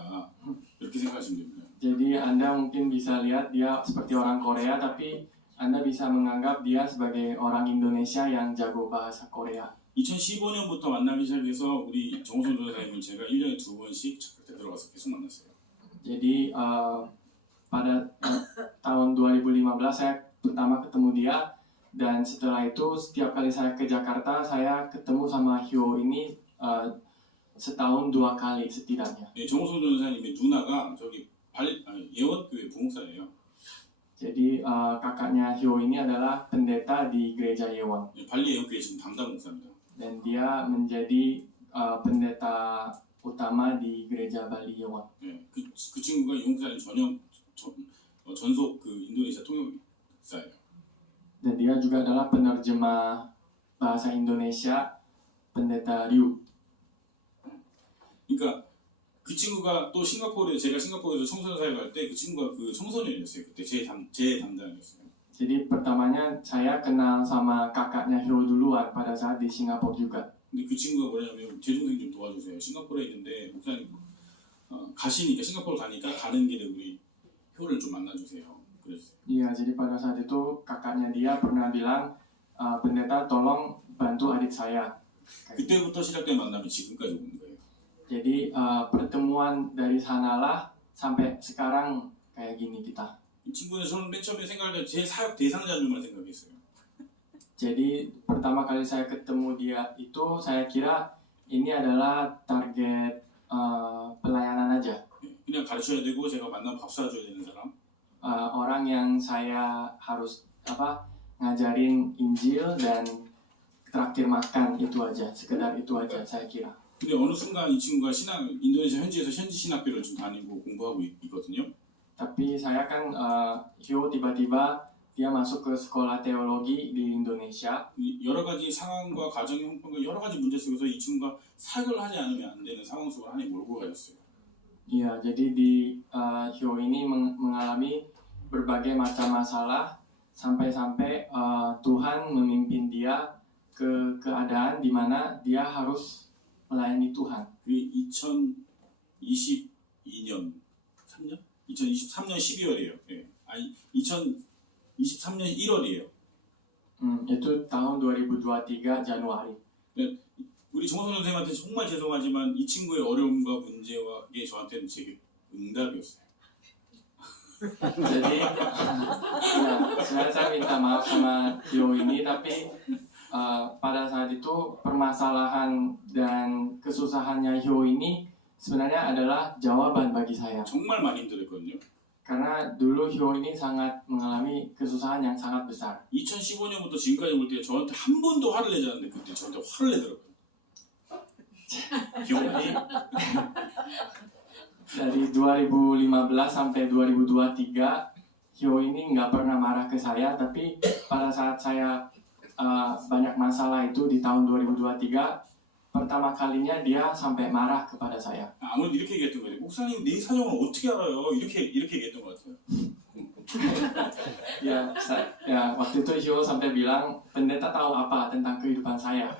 이렇게 생각하시면 됩니다. Jadi Anda mungkin bisa lihat dia seperti orang Korea, tapi Anda bisa menganggap dia sebagai orang Indonesia yang jago bahasa Korea. 2015년부터 만나기 시작해서 우리 정호선 변호사님을 제가 1년에 2번씩 자카르타 들어가서 계속 만났어요. Jadi pada tahun 2015 saya pertama ketemu dia, dan setelah itu setiap kali saya ke Jakarta saya ketemu sama Hyo ini setahun 2 kali setidaknya. 네, 정호선 변호사님의 누나가 저기 예원교회 부목사예요. Jadi kakaknya Hyo ini adalah pendeta di gereja Yewon, 네, 발리 예원교회 지금 담당 목사입니다. dan dia menjadi pendeta utama di gereja Bali Yewon. 네, 그 친구가 용사님 전속 그 인도네시아 통역사예요. Dan dia juga adalah penerjemah bahasa Indonesia pendeta Ryu. 그러니까 그 친구가 또 제가 싱가포르에서 청소년 사회 갈 때 그 친구가 그 청소년이었어요. 그때 제 담당이었어요. Jadi pertamanya saya kenal sama kakaknya Hyo duluan pada saat di Singapura juga. 근데 그 친구가 뭐냐면 재중생 좀 도와주세요. 싱가포르에 있는데 목사님 가시니까 싱가포르 가니까 가는 길에 우리 효를 좀 만나주세요. 그랬어요. Iya, jadi pada saat itu kakaknya dia pernah bilang, pendeta tolong bantu adik saya. 그때부터 시작된 만남이 지금까지 오는 거예요. Jadi pertemuan dari sanalah sampai sekarang kayak gini kita. 이 친구는 저는 맨 처음에 생각할 때 제 사역 대상자인 줄만 생각했어요. Jadi pertama kali saya ketemu dia itu saya kira ini adalah target pelayanan aja. 그냥 가르쳐야 되고 제가 만나면 밥 사줘야 되는 사람. Orang yang saya harus ngajarin Injil dan traktir makan, itu aja, sekedar itu aja saya kira. 근데 어느 순간 이 친구가 인도네시아 현지에서 현지 신학교를 좀 다니고 공부하고 있거든요. Tapi saya kan Hyo tiba-tiba dia masuk ke sekolah teologi di Indonesia. 여러 가지 상황과 가정의 형편과 여러 가지 문제 속에서 이 친구가 사역을 하지 않으면 안 되는 상황 속으로 하나님 몰고 가셨어요. Iya, jadi di Hyo ini mengalami berbagai macam masalah sampai-sampai Tuhan memimpin dia ke keadaan di mana dia harus melayani Tuhan. 그게 2022년 3년? 2023년 12월이에요. 예. 아니 2023년 1월이에요. Itu tahun 2023 Januari. 우리 정호선 선생님한테 정말 죄송하지만 이 친구의 어려움과 문제와 그게 저한테는 되게 응답이었어요. Jadi ya, sebenarnya saya minta maaf sama Hyo ini, tapi pada saat itu permasalahan dan kesusahannya Hyo ini sebenarnya adalah jawaban bagi saya. 정말 많이 힘들었거든요. Karena dulu Hyo ini sangat mengalami kesusahan yang sangat besar. 2015년부터 지금까지 볼 때 저한테 한 번도 화를 내지 않는데 그때 저한테 화를 내더라고요. Jadi dari 2015 sampai 2023 Hyo ini nggak pernah marah ke saya, tapi pada saat saya banyak masalah itu di tahun 2023 pertama kalinya dia sampai marah kepada saya. 아무래도 이렇게 얘기했던 거예요. 목사님 내 사정을 어떻게 알아요? 이렇게 얘기했던 것 같아요. Ya, waktu itu Hyo sampai bilang, pendeta tahu apa tentang kehidupan saya.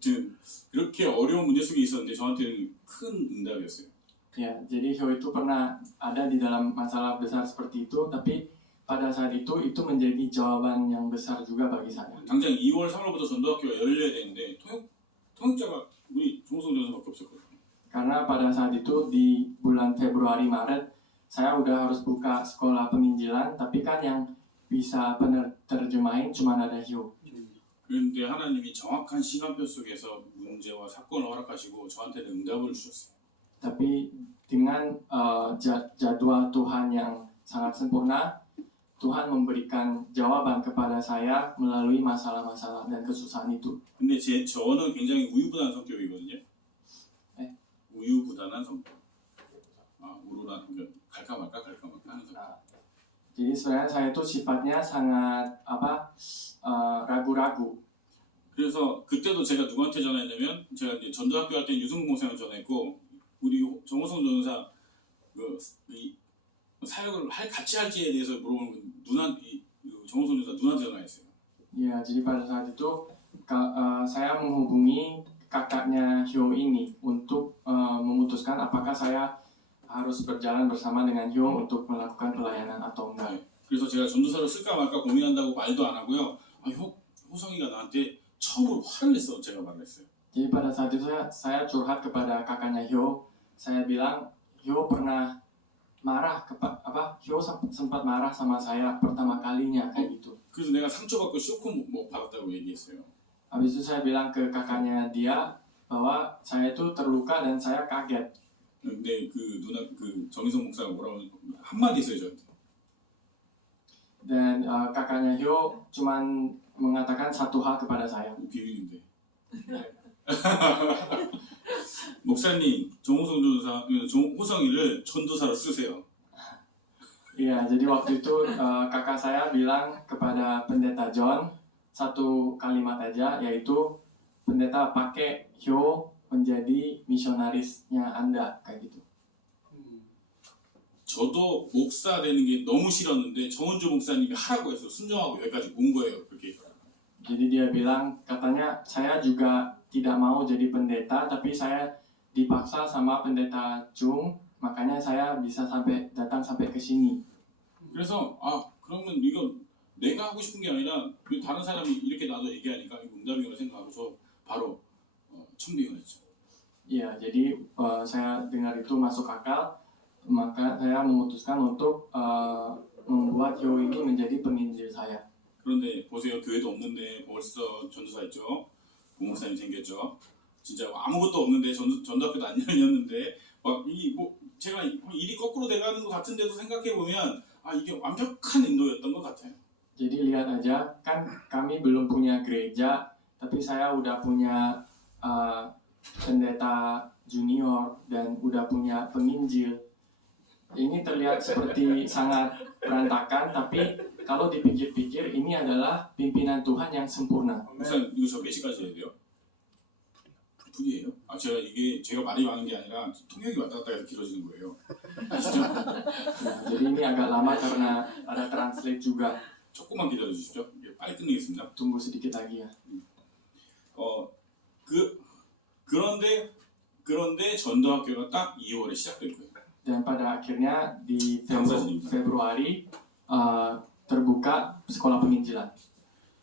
지금 그렇게 어려운 문제 속에 있었는데 저한테는 큰 응답이었어요. Ya, jadi Hyo itu pernah ada di dalam masalah besar seperti itu, tapi pada saat itu menjadi jawaban yang besar juga bagi saya. 당장 2월, 3월부터 전도학교가 열려야 되는데 통역자가 우리 종성 전사밖에 없었거든요. Karena pada saat itu di bulan Februari Maret saya udah harus buka sekolah penginjilan, tapi kan yang bisa terjemahin cuma ada Hyo. 그런데 하나님이 정확한 시간표 속에서 문제와 사건을 허락하시고 저한테는 응답을 주셨어요. Tapi dengan jadwal Tuhan yang sangat sempurna, Tuhan memberikan jawaban kepada saya melalui masalah-masalah dan kesusahan itu. 근데 저는 굉장히 우유부단한 성격이거든요. 네? 우유부단한 성격. 우유부단 갈까 말까 하는 성격. Jadi sebenarnya saya itu sifatnya sangat ragu-ragu. 그래서 그때도 제가 누구한테 전화했냐면 제가 이제 전도학교 할 때 유승국 목사님 전화했고 우리 정호성 전사 이 사역을 같이 할지에 대해서 물어보는 정호성 전사 누나한테 전화했어요. Ya, jadi pada saat itu saya menghubungi kakaknya Hyo ini untuk memutuskan apakah saya harus berjalan bersama dengan Hyo untuk melakukan pelayanan atau enggak. 그래서 제가 전도사를 쓸까 말까 고민한다고 말도 안 하고요. 호성이가 나한테 처음으로 화를 냈어. 제가 말했어요. Jadi pada saat itu saya curhat kepada kakaknya Hyo. Saya bilang Hyo pernah marah Hyo sempat marah sama saya pertama kalinya kayak gitu. 그래서 내가 상처받고 쇼크 받았다고 얘기했어요. Habis itu saya bilang ke kakaknya dia bahwa saya itu terluka dan saya kaget. 근데 정희성 목사가 뭐라고 한마디 했어요 저한테. Dan kakaknya Hyo cuman mengatakan satu hal kepada saya. 비밀인데. 목사님, 정호성 전사, 호성이를 전도사로 쓰세요. Iya, jadi waktu itu kakak saya bilang kepada pendeta John satu kalimat aja, yaitu pendeta pakai Hyo menjadi misionarisnya Anda kayak gitu. 저도 목사 되는 게 너무 싫었는데 정은주 목사님이 하라고 해서 순종하고 여기까지 온 거예요. 그렇게. Jadi dia bilang katanya saya juga tidak mau jadi pendeta, tapi saya dipaksa sama pendeta Jung, makanya saya bisa datang sampai ke sini. 그래서 그러면 이거 내가 하고 싶은 게 아니라 다른 사람이 이렇게 나도 얘기하니까 이거 응답이라고 생각하고 저 바로 청빙을 했죠. Iya, jadi saya dengar itu masuk akal, maka saya memutuskan untuk membuat Hyo ini menjadi penginjil saya. 그런데 보세요, 교회도 없는데 벌써 전도사 있죠, 부목사님 생겼죠. 진짜 아무것도 없는데 전도학교도 안 열렸는데 제가 일이 거꾸로 돼가는 것 같은데도 생각해 보면 이게 완벽한 인도였던 것 같아요. Jadi lihat aja, kan kami belum punya gereja, tapi saya udah punya pendeta junior dan udah punya penginjil. Ini terlihat seperti sangat berantakan, tapi kalau dipikir-pikir ini adalah pimpinan Tuhan yang sempurna. 목사님 이거 저 몇 시까지 해야 돼요? 풀이에요? 제가 말이 많은 게 아니라 통역이 왔다 갔다 해서 길어지는 거예요. 아시죠? Nah, jadi ini agak lama karena ada translate juga. 조금만 기다려 주십시오. 빨리 끝내겠습니다. Tunggu sedikit lagi ya. 그런데 전도학교가 딱 2월에 시작될 거예요. Dan pada akhirnya di 감사드립니다. Februari terbuka sekolah penginjilan.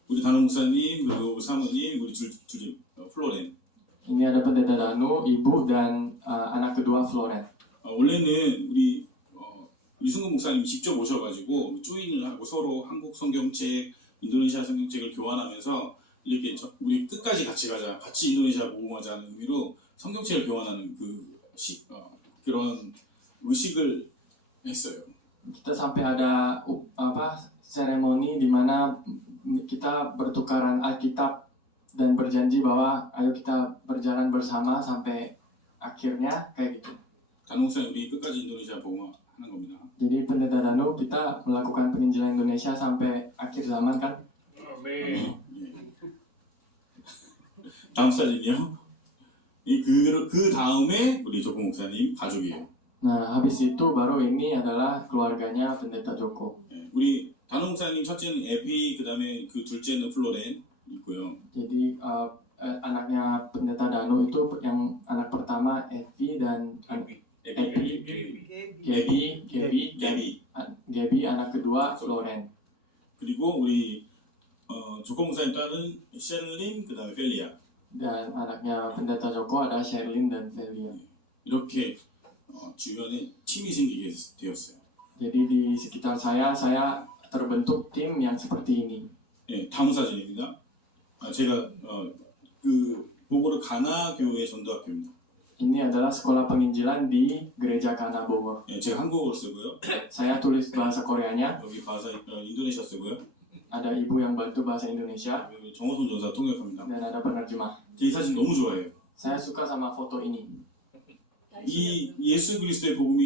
우리 단호 목사님, 그리고 사모님, 우리 둘이 플로렌. Ini ada pendeta Danu, ibu dan anak kedua Floren. 원래는 우리 이승근 목사님 직접 오셔가지고 조인을 하고 서로 한국 성경책, 인도네시아 성경책을 교환하면서 이렇게 우리 끝까지 같이 가자, 같이 인도네시아 복음하자는 의미로 성경책을 교환하는 그런 의식을 했어요. Kita sampai ada seremoni di mana kita bertukaran Alkitab dan berjanji bahwa ayo kita berjalan bersama sampai akhirnya kayak gitu. 단호 목사님 우리 끝까지 인도네시아 복음하는 겁니다. Jadi pendeta Danu kita melakukan penginjilan Indonesia sampai akhir zaman kan? 아멘. 다음 사진이요. 그 다음에 우리 조코 목사님 가족이에요. Nah, habis itu baru ini adalah keluarganya pendeta Joko. 우리 단호 목사님 첫째는 에피, 그다음에 그 둘째는 플로렌 있고요. Jadi anaknya pendeta Danu itu yang anak pertama Evi dan Gaby, anak kedua Floren. 그리고 우리 조코 목사님 딸은 셰를린, 그다음에 펠리아. Dan anaknya pendeta Joko ada Sherlyn dan Felia. 이렇게 주변에 팀이 생기게 되었어요. Jadi di sekitar saya terbentuk tim yang seperti ini. 예, 다음 사진입니다. 제가 그 보고르 가나 교회 전도학교입니다. Ini adalah sekolah penginjilan di Gereja Kana Bogor. 예, 제가 한국어로 쓰고요. Saya tulis bahasa Koreanya, 여기 bahasa 인도네시아 쓰고요. ada ibu yang bantu bahasa Indonesia, 여기 정호선 전사 통역합니다. dan ada penerjemah. 이 사진 너무 좋아해요. Saya suka sama foto ini. 이 예수 그리스도의 복음이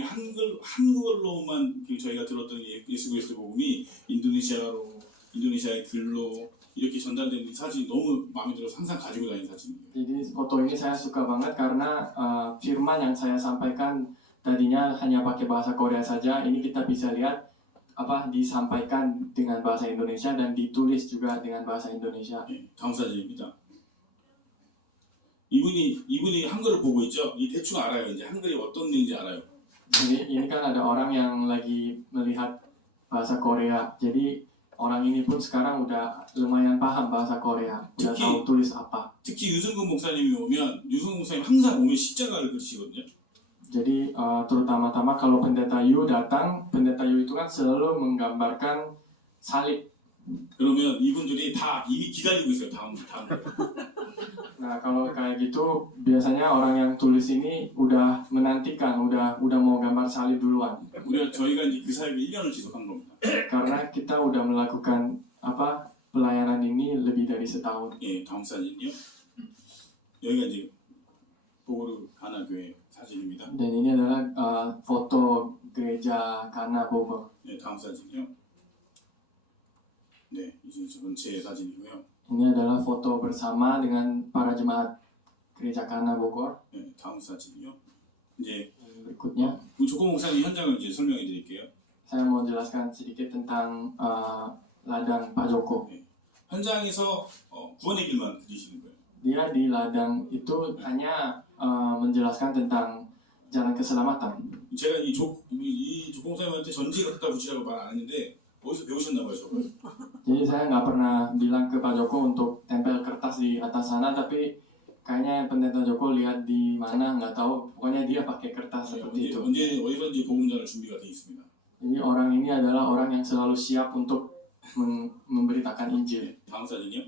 한국어로만 저희가 들었던 예수 그리스도의 복음이 인도네시아의 글로 이렇게 전달되는 이 사진이 너무 마음에 들어서 항상 가지고 다니는 사진이에요. Jadi foto ini saya suka banget karena firman yang saya sampaikan tadinya hanya pakai bahasa Korea saja. Ini kita bisa lihat disampaikan dengan bahasa Indonesia dan ditulis juga dengan bahasa Indonesia. 네, 다음 사진입니다. 이분이 한글을 보고 있죠. 이 대충 알아요. 이제 한글이 어떤 내용인지 알아요. Jadi ini kan ada orang yang lagi melihat bahasa Korea. Jadi orang ini pun sekarang udah lumayan paham bahasa Korea. Udah tahu tulis apa. 특히 유승근 목사님이 오면 유승근 목사님 항상 오면 십자가를 그리시거든요. Jadi terutama-tama kalau pendeta Yu datang, pendeta Yu itu kan selalu menggambarkan salib. 그러면 이분들이 다 이미 기다리고 있어요. 다음. Nah kalau kayak gitu biasanya orang yang tulis ini udah menantikan, udah mau gambar salib duluan. 저희가 이제 그 사역을 1년을 지속한 겁니다. Karena kita udah melakukan pelayanan ini lebih dari setahun. 예, 다음 사진이요. 여기가 이제 보고르 가나 교회 사진입니다. Dan ini adalah foto gereja Kana Bogor. 네, 다음 사진이요. 네, 이제 전체 사진이고요. Ini adalah foto bersama dengan para jemaat gereja Kana Bogor. 네, 다음 사진이요. 이제 Berikutnya, 조코 목사님 현장을 이제 설명해 드릴게요. saya mau jelaskan sedikit tentang ladang Pak Joko. 현장에서 구원의 길만 그리시는 거예요. Dia di ladang itu hanya menjelaskan tentang jalan keselamatan. 제가 이 조코 목사님한테 전지 갖다 붙이라고 말 안 했는데 어디서 배우셨나 봐요, 저거. Jadi saya nggak pernah bilang ke Pak Joko untuk tempel kertas di atas sana, tapi kayaknya pendeta Joko lihat di mana nggak tahu. Pokoknya dia pakai kertas seperti itu. 언제 어디서든지 복음 전할 준비가 돼 있습니다. Jadi orang ini adalah orang yang selalu siap untuk memberitakan Injil. 다음 사진이요.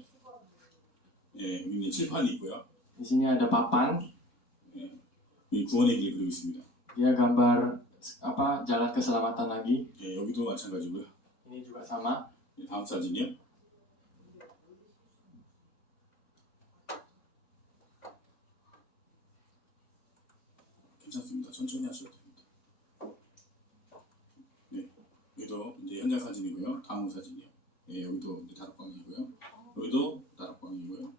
예, 여기 칠판이 있고요. Di sini ada papan. 이 구원의 길 그리고 있습니다. Dia gambar jalan keselamatan lagi. 예, 여기도 마찬가지고요. Ini juga sama. 예, 다음 사진이요. 괜찮습니다. 천천히 하셔도 됩니다. 네, 여기도 이제 현장 사진이고요. 다음 사진이요. 예, 여기도 이제 다락방이고요. 여기도 다락방이고요.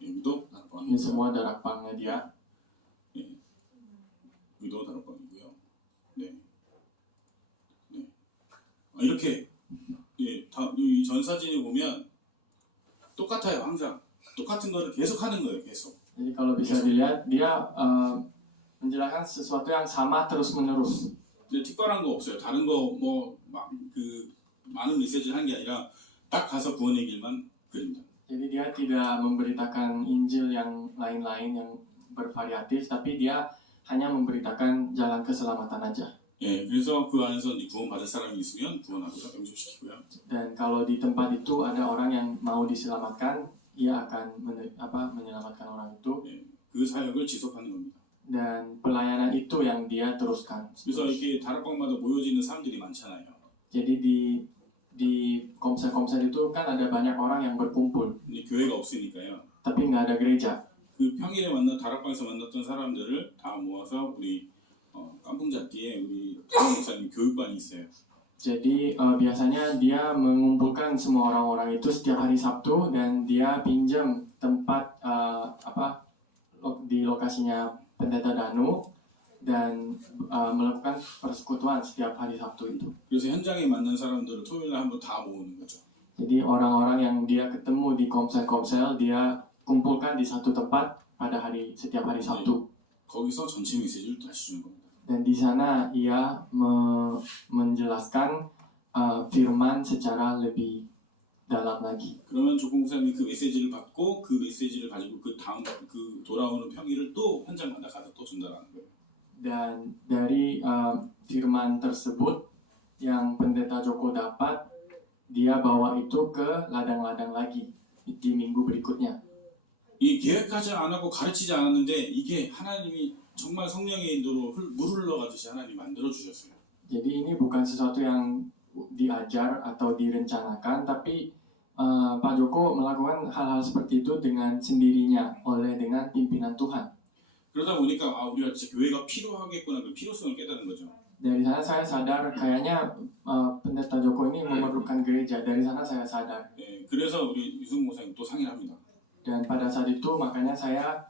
여기도 Ini 다락방이고요. semua darakpangnya dia. 예, 여기도 다락방이고요. 네, 네. 이렇게 예, 이 전 사진을 보면 똑같아요. 항상 똑같은 거를 계속 하는 거예요. 계속. Jadi kalau bisa dilihat dia menjelaskan sesuatu yang sama terus menerus. 근데 특별한 거 없어요. 다른 거 뭐 막 그 많은 메시지를 하는 게 아니라 딱 가서 구원의 길만 그립니다. Jadi dia tidak memberitakan Injil yang lain-lain yang bervariatif, tapi dia hanya memberitakan jalan keselamatan aja. 예, 그래서 그 안에서 이제 구원 받을 사람이 있으면 구원하고요, 영접시키고요. Dan kalau di tempat itu ada orang yang mau diselamatkan, ia akan menyelamatkan orang itu. 예, 그 사역을 지속하는 겁니다. Dan pelayanan itu yang dia teruskan. 그래서 이렇게 다락방마다 모여지는 사람들이 많잖아요. Jadi di komsel-komsel itu kan ada banyak orang yang berkumpul, 근데 교회가 없으니까요. tapi nggak ada gereja. 그 평일에 다락방에서 만났던 사람들을 다 모아서 우리 깜풍잡기에 우리 다락 목사님 교육반이 있어요. Jadi biasanya dia mengumpulkan semua orang-orang itu setiap hari Sabtu dan dia pinjam tempat di lokasinya pendeta Danu dan melakukan persekutuan setiap hari Sabtu itu. 그래서 현장에 만난 사람들을 토요일에 한번 다 모으는 거죠. Jadi orang-orang yang dia ketemu di komsel-komsel dia kumpulkan di satu tempat pada setiap hari Sabtu. 거기서 전체 메시지를 다시 주는 겁니다. Dan di sana ia menjelaskan firman secara lebih dalam lagi. 그러면 조공사님이 그 메시지를 받고 그 메시지를 가지고 그 다음 그 돌아오는 평일을 또 현장마다 가서 또 전달하는 거예요. Dan dari firman tersebut yang pendeta Joko dapat, dia bawa itu ke ladang-ladang lagi di minggu berikutnya. 이 계획하지 않았고 가르치지 않았는데 이게 하나님이 정말 성령의 인도로 물 흘러가듯이 하나님 만들어 주셨어요. Jadi ini bukan sesuatu yang diajar atau direncanakan, tapi Pak Joko melakukan hal-hal seperti itu dengan sendirinya dengan pimpinan Tuhan. 그러다 보니까 우리가 진짜 교회가 필요하겠구나 그 필요성을 깨닫는 거죠. Dari sana saya sadar kayaknya pendeta Joko ini memerlukan gereja. Dari sana saya sadar. 예, 그래서 우리 유승 목사님 또 상의를 합니다. Dan pada saat itu makanya saya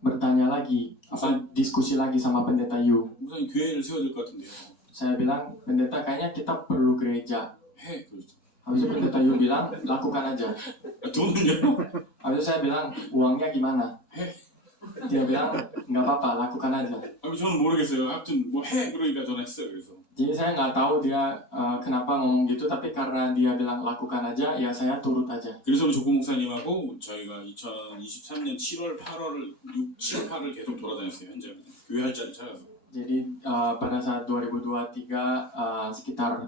bertanya lagi, diskusi lagi sama pendeta Yu. 목사님 교회를 세워야 될 것 같은데요. Saya bilang, pendeta kayaknya kita perlu gereja. 해, 그러죠. Habis itu pendeta Yu bilang, lakukan aja. 돈은요? Habis itu saya bilang, uangnya gimana? 해. Dia bilang, nggak apa-apa, lakukan aja. 저는 모르겠어요. 하여튼 뭐 해, 그러니까 저는 했어요. 그래서. Jadi saya nggak tahu dia kenapa ngomong gitu, tapi karena dia bilang lakukan aja, ya saya turut aja. 그래서 우리 조구 목사님하고 저희가 2023년 7월, 8월, 7월, 8월 계속 돌아다녔어요. 현재 교회 할 자리 찾아서. Jadi pada saat 2023 sekitar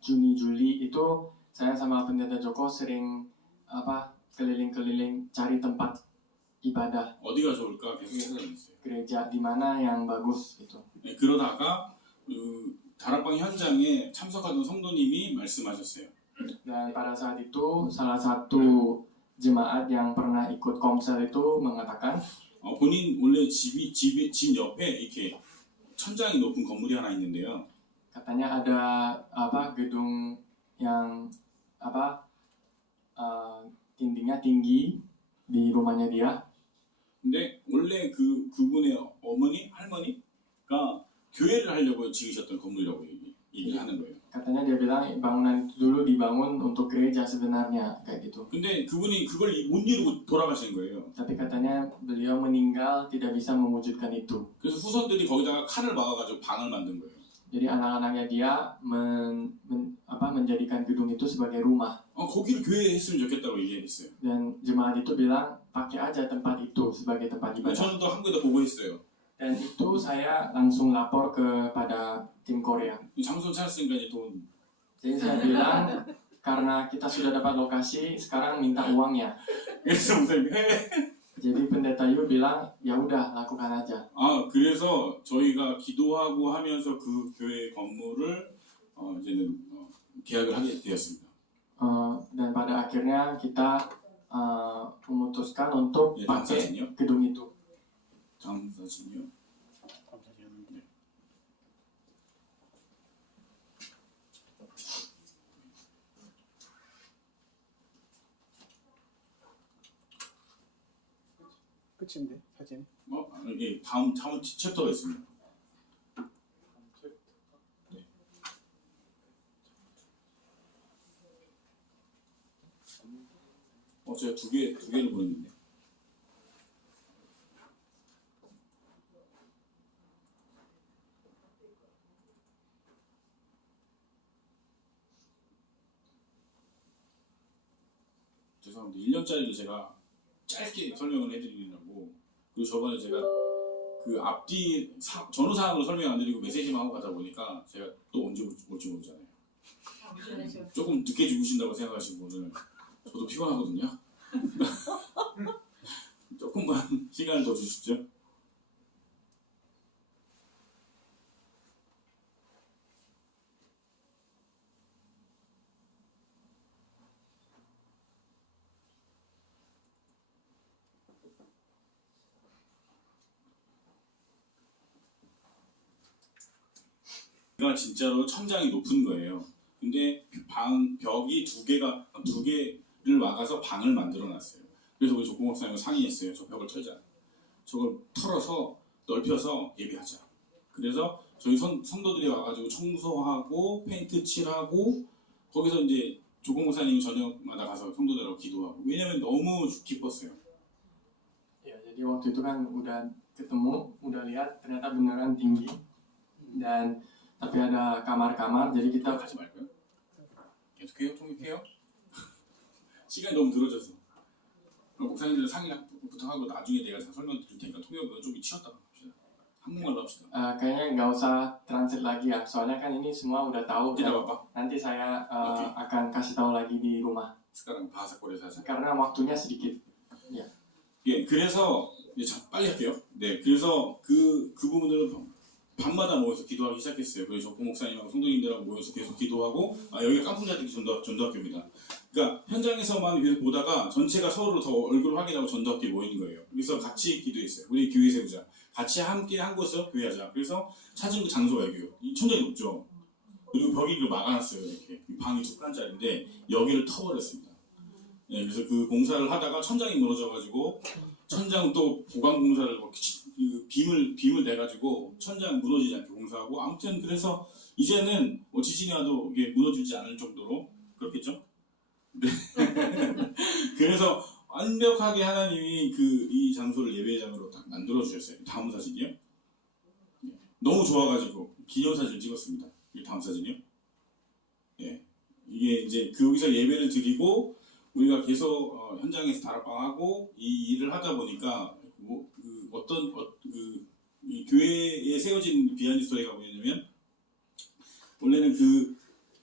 Juni Juli itu saya sama pendeta Joko sering keliling-keliling cari tempat ibadah 어디가 좋을까 계속 찾아다녔어요. gereja di mana yang bagus gitu. 네, 그러다가 다락방 현장에 참석하던 성도님이 말씀하셨어요. Dan pada saat itu salah satu jemaat yang pernah ikut komsel itu mengatakan 본인 원래 집 옆에 이렇게 천장이 높은 건물이 하나 있는데요. katanya ada gedung yang dindingnya tinggi di rumahnya dia. 근데 원래 그분의 할머니가 교회를 하려고 지으셨던 건물이라고 얘기를 하는 거예요. Katanya dia bilang bangunan itu dulu dibangun untuk gereja sebenarnya kayak gitu. 근데 그분이 그걸 못 이루고 돌아가신 거예요. Tapi katanya beliau meninggal tidak bisa mewujudkan itu. 그래서 후손들이 거기다가 칸을 박아가지고 방을 만든 거예요. Jadi anak-anaknya dia menjadikan gedung itu sebagai rumah. 거기를 교회에 했으면 좋겠다고 얘기했어요. Dan jemaat itu bilang pakai aja tempat itu sebagai tempat ibadah. 저는 또 한국에다 보고했어요. Dan itu saya langsung lapor kepada tim Korea. 이 장소 찾았으니까 이제 돈. Jadi saya bilang karena kita sudah dapat lokasi, sekarang minta uangnya. 그래서 목사님 해. Jadi pendeta Yu bilang ya udah lakukan aja. 그래서 저희가 기도하고 하면서 그 교회 건물을 이제는 계약을 하게 되었습니다. Dan pada akhirnya kita memutuskan untuk 다음 pakai 사진이요. gedung itu. 다음 사진이요. 네. 끝인데 사진. 이게 다음 챕터가 있습니다. 네. 제가 두 개를 보냈는데. 죄송합니다. 1년짜리를 제가 짧게 설명을 해드리려고 그리고 저번에 제가 그 앞뒤 전후 사항으로 설명 안 드리고 메시지만 하고 가다 보니까 제가 또 언제 올지 모르잖아요. 조금 늦게 주무신다고 생각하시고 오늘 저도 피곤하거든요. 조금만 시간을 더 주십시오. 가 진짜로 천장이 높은 거예요. 근데 벽이 두 개를 막아서 방을 만들어 놨어요. 그래서 우리 조공 목사님과 상의했어요. 저 벽을 털자. 저걸 털어서 넓혀서 예배하자. 그래서 저희 성도들이 와가지고 청소하고 페인트 칠하고 거기서 이제 조공 목사님이 저녁마다 가서 성도들하고 기도하고 왜냐면 너무 기뻤어요. Ya, jadi waktu itu kan udah ketemu, udah lihat ternyata beneran tinggi dan tapi ada kamar-kamar jadi kita 하지 말까요? 계속해요? 통역해요? 시간이 너무 늘어져서 목사님들 상의부터 하고 나중에 내가 설명 드릴 테니까 통역은 좀 치웠다가 합시다. 한국말로 합시다. Kayaknya nggak usah transit lagi ya, soalnya kan ini semua udah tahu Tidak dan apa-apa. nanti saya Oke. akan kasih tahu lagi di rumah sekarang bahasa 코리아 사자. karena waktunya sedikit. 예, 그래서 이제 빨리 할게요. 네, 그래서 그 부분들은 밤마다 모여서 기도하기 시작했어요. 그래서 정 목사님하고 성도님들하고 모여서 계속 기도하고, 여기가 깐풍자택 전도학교입니다. 그러니까 현장에서만 계속 보다가 전체가 서로 더 얼굴을 확인하고 전도학교에 모이는 거예요. 그래서 같이 기도했어요. 우리 교회 세우자. 같이 함께 한 곳에서 교회하자. 그래서 찾은 그 장소가 여기요. 이 천장이 높죠. 그리고 벽이 막아놨어요. 이렇게 방이 2칸짜리인데 여기를 터버렸습니다. 네, 그래서 그 공사를 하다가 천장이 무너져가지고 천장 또 보강 공사를 빔을 대가지고 천장 무너지지 않게 공사하고, 아무튼 그래서 이제는 지진이 와도 이게 무너지지 않을 정도로 그렇겠죠? 네. 그래서 완벽하게 하나님이 이 장소를 예배장으로 딱 만들어 주셨어요. 다음 사진이요. 네. 너무 좋아가지고 기념사진을 찍었습니다. 이 다음 사진이요. 예. 이게 이제 거기서 예배를 드리고 우리가 계속 현장에서 다락방하고 이 일을 하다 보니까 이 교회에 세워진 비하인드 스토리가 뭐냐면, 원래는 그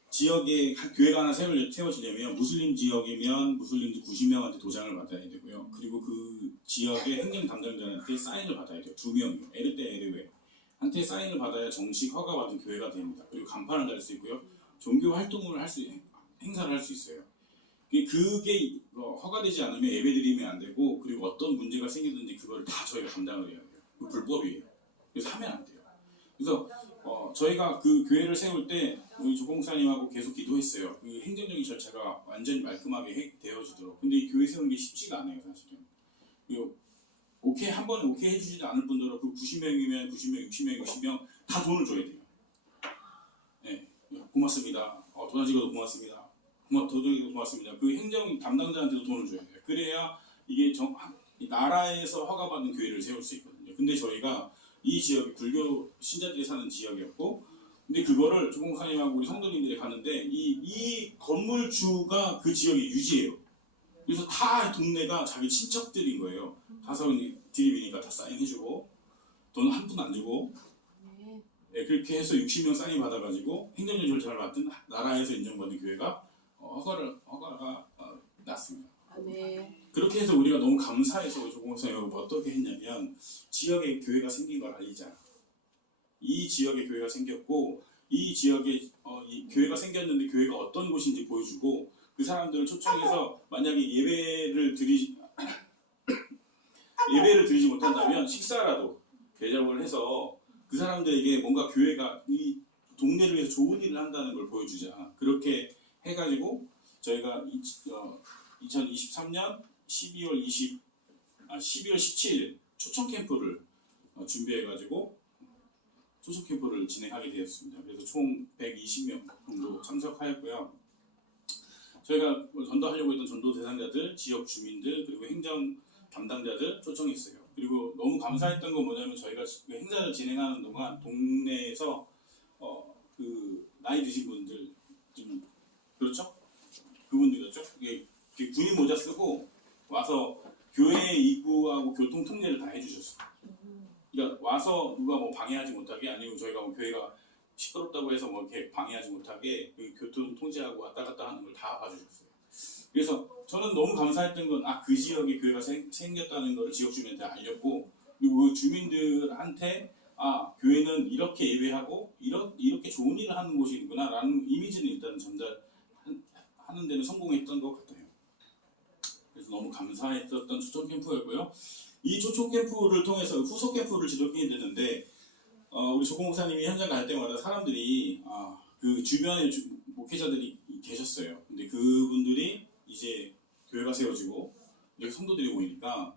지역에 교회가 하나 세워지려면 무슬림 지역이면 무슬림들 90명한테 도장을 받아야 되고요. 그리고 그 지역의 행정 담당자한테 사인을 받아야 돼요. 2명이요. 에르테 에르웨한테 사인을 받아야 정식 허가받은 교회가 됩니다. 그리고 간판을 달 수 있고요. 종교 활동을 행사를 할 수 있어요. 그게 허가되지 않으면 예배드리면 안 되고, 그리고 어떤 문제가 생기든지 그걸 다 저희가 감당을 해야 돼요. 그 불법이에요. 그래서 하면 안 돼요. 그래서 저희가 그 교회를 세울 때 우리 조공사님하고 계속 기도했어요. 그 행정적인 절차가 완전히 말끔하게 되어지도록. 근데 이 교회 세우는 게 쉽지가 않아요, 사실은. 한 번에 오케이 해주지도 않을 뿐더러 그 90명이면 90명, 60명, 60명 다 돈을 줘야 돼요. 네, 고맙습니다. 돈 안 찍어도 고맙습니다. 고맙습니다. 그 행정 담당자한테도 돈을 줘야 돼요. 그래야 이게 나라에서 허가받는 교회를 세울 수 있거든요. 근데 저희가 이 지역이 불교 신자들이 사는 지역이었고, 근데 그거를 조공사님하고 우리 성도님들이 가는데 이 건물주가 그 지역의 유지예요. 그래서 다 동네가 자기 친척들인 거예요. 가서 드립이니까 다 사인해주고 돈 한 푼 안 주고, 네, 그렇게 해서 60명 사인 받아가지고 행정적 절차를 맡은 나라에서 인정받는 교회가 허가가 났습니다. 네. 그렇게 해서 우리가 너무 감사해서 조공사님하고 어떻게 했냐면, 지역에 교회가 생긴 걸 알리자. 이 지역에 교회가 생겼고, 이 지역에 이 교회가 생겼는데 교회가 어떤 곳인지 보여주고, 그 사람들을 초청해서 만약에 예배를 드리지 못한다면 식사라도 대접을 해서 그 사람들에게 뭔가 교회가 이 동네를 위해서 좋은 일을 한다는 걸 보여주자. 그렇게 해가지고 저희가 2023년 12월 17일 초청 캠프를 준비해가지고 초청 캠프를 진행하게 되었습니다. 그래서 총 120명 정도 참석하였고요. 저희가 전도하려고 했던 전도 대상자들, 지역 주민들, 그리고 행정 담당자들 초청했어요. 그리고 너무 감사했던 건 뭐냐면, 저희가 그 행사를 진행하는 동안 동네에서 그 나이 드신 분들 좀, 그렇죠? 그분들이었죠. 군인 모자 쓰고 와서 교회 입구하고 교통 통제를 다 해주셨어요. 그러니까 와서 누가 뭐 방해하지 못하게, 아니면 저희가 뭐 교회가 시끄럽다고 해서 뭐 이렇게 방해하지 못하게 그 교통 통제하고 왔다 갔다 하는 걸 다 봐주셨어요. 그래서 저는 너무 감사했던 건, 그 지역에 교회가 생겼다는 걸 지역 주민한테 알렸고, 그리고 그 주민들한테 교회는 이렇게 예배하고 이렇게 좋은 일을 하는 곳이구나 라는 이미지는 일단 전달하는 데는 성공했던 것 같아요. 그래서 너무 감사했었던 초청 캠프였고요. 이 초청 캠프를 통해서 후속 캠프를 지도하게 됐는데, 우리 조공 목사님이 현장 갈 때마다 사람들이 그 주변에 목회자들이 계셨어요. 근데 그분들이 이제 교회가 세워지고 여기 성도들이 모이니까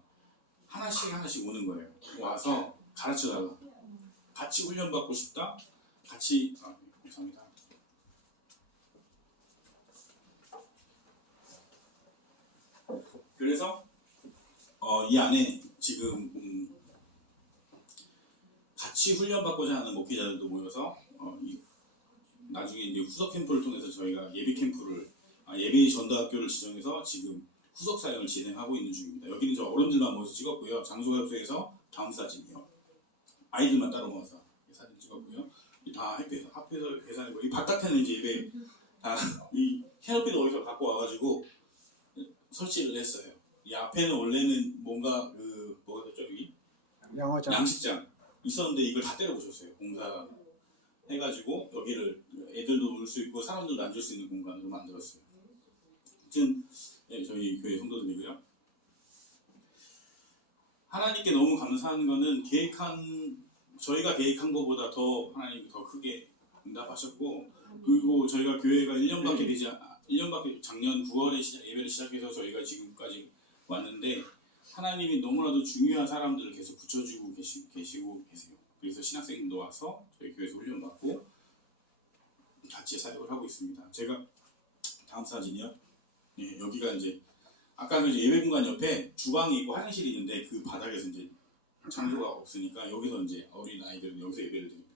하나씩 오는 거예요. 와서 가르쳐달라. 같이 훈련받고 싶다. 같이 감사합니다. 그래서 이 안에 지금 같이 훈련받고자 하는 목회자들도 모여서 나중에 이제 후속 캠프를 통해서 저희가 예비 캠프를 예비 전도학교를 지정해서 지금 후속 사역을 진행하고 있는 중입니다. 여기는 저 어른들만 모여서 찍었고요. 장소가 협소해서 다음 사진이요. 아이들만 따로 모아서 사진 찍었고요. 다 합해서 계산이고 이 바깥에는 이제 예배 다이 캐노피도 어디서 갖고 와가지고 설치를 했어요. 이 앞에는 원래는 뭔가 뭐가 됐죠 여기 영어장. 양식장 있었는데 이걸 다 때려부셨어요. 공사 해가지고 여기를 애들도 놀 수 있고 사람들도 앉을 수 있는 공간으로 만들었어요. 아무튼 네, 저희 교회 성도들이고요. 하나님께 너무 감사한 거는 저희가 계획한 것보다 더 하나님이 더 크게 응답하셨고, 그리고 저희가 교회가 1년밖에 작년 9월에 예배를 시작해서 저희가 지금까지 왔는데 하나님이 너무나도 중요한 사람들을 계속 붙여주고 계시고 계세요. 그래서 신학생도 와서 저희 교회에서 훈련받고 같이 사역을 하고 있습니다. 제가 다음 사진이요. 네, 여기가 이제 아까 그 예배 공간 옆에 주방이 있고 화장실이 있는데 그 바닥에서 이제 창조가 없으니까 여기서 이제 어린 아이들은 여기서 예배를 드립니다.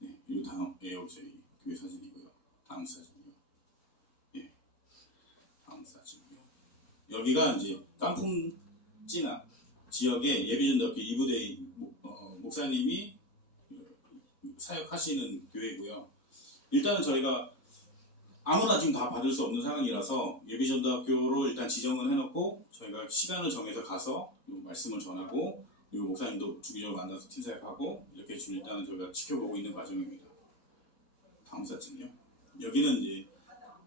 네, 이거 다음 여기 저희 교회 사진이고요. 다음 사진이요. 네, 다음 사진이요. 여기가 이제 깐풍찌나 지역의 예비전도학교 이부대 목사님이 사역하시는 교회고요. 일단은 저희가 아무나 지금 다 받을 수 없는 상황이라서 예비전도학교로 일단 지정을 해놓고 저희가 시간을 정해서 가서 말씀을 전하고 그리고 목사님도 주기적으로 만나서 팀사역하고 이렇게 지금 일단은 저희가 지켜보고 있는 과정입니다. 다음 사진이요. 여기는 이제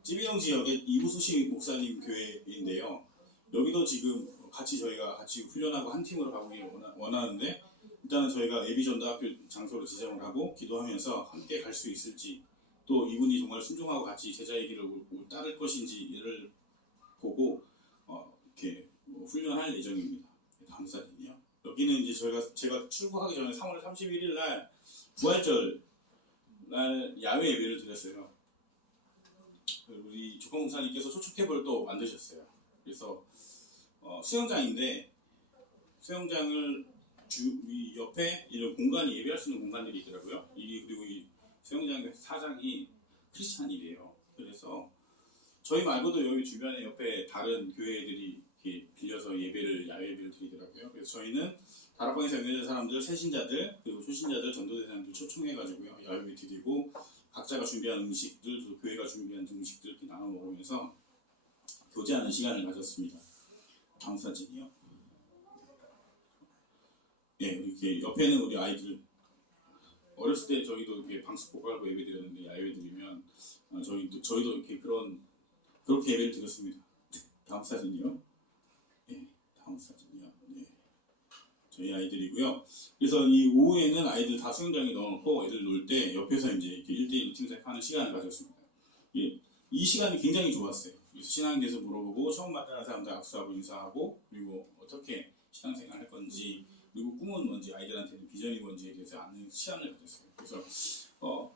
찌비동 지역의 이부수식 목사님 교회인데요. 여기도 지금 저희가 같이 훈련하고 한 팀으로 가보기 원하는데 일단은 저희가 예비전도학교 장소로 지정을 하고 기도하면서 함께 갈 수 있을지 또 이분이 정말 순종하고 같이 제자의 길을 따를 것인지를 보고 이렇게 훈련할 예정입니다. 다음 사진이요. 여기는 이제 제가 출국하기 전에 3월 31일 날 부활절 날 야외 예배를 드렸어요. 우리 조건 목사님께서 초청탭을 또 만드셨어요. 그래서 수영장인데 수영장을 이 옆에 이런 공간이 예배할 수 있는 공간들이 있더라고요. 그리고 이 수영장의 사장이 크리스찬이래요. 그래서 저희 말고도 여기 주변에 옆에 다른 교회들이 이렇게 빌려서 야외 예배를 드리더라고요. 그래서 저희는 다락방에서 연결된 사람들, 새신자들, 그리고 초신자들, 전도대사님들 초청해가지고요. 야외 예배 드리고 각자가 준비한 음식들, 또 교회가 준비한 음식들 이렇게 나눠 먹으면서 교제하는 시간을 가졌습니다. 다음 사진이요. 네, 이렇게 옆에는 우리 아이들 어렸을 때 저희도 이렇게 방수복 깔고 예배 드렸는데 야외 드리면 저희도 이렇게 그렇게 예배를 드렸습니다. 다음 사진이요. 네, 다음 사진이요. 네, 저희 아이들이고요. 그래서 이 오후에는 아이들 다 수영장에 넣어놓고 애들 놀 때 옆에서 이제 이렇게 1대1 팀사역하는 시간을 가졌습니다. 예, 이 시간이 굉장히 좋았어요. 그래서 신앙에 대해서 물어보고 처음 만나는 사람들 악수하고 인사하고 그리고 어떻게 신앙생활 할 건지 그리고 꿈은 뭔지 아이들한테는 비전이 뭔지에 대해서 아는 시간을 가졌어요. 그래서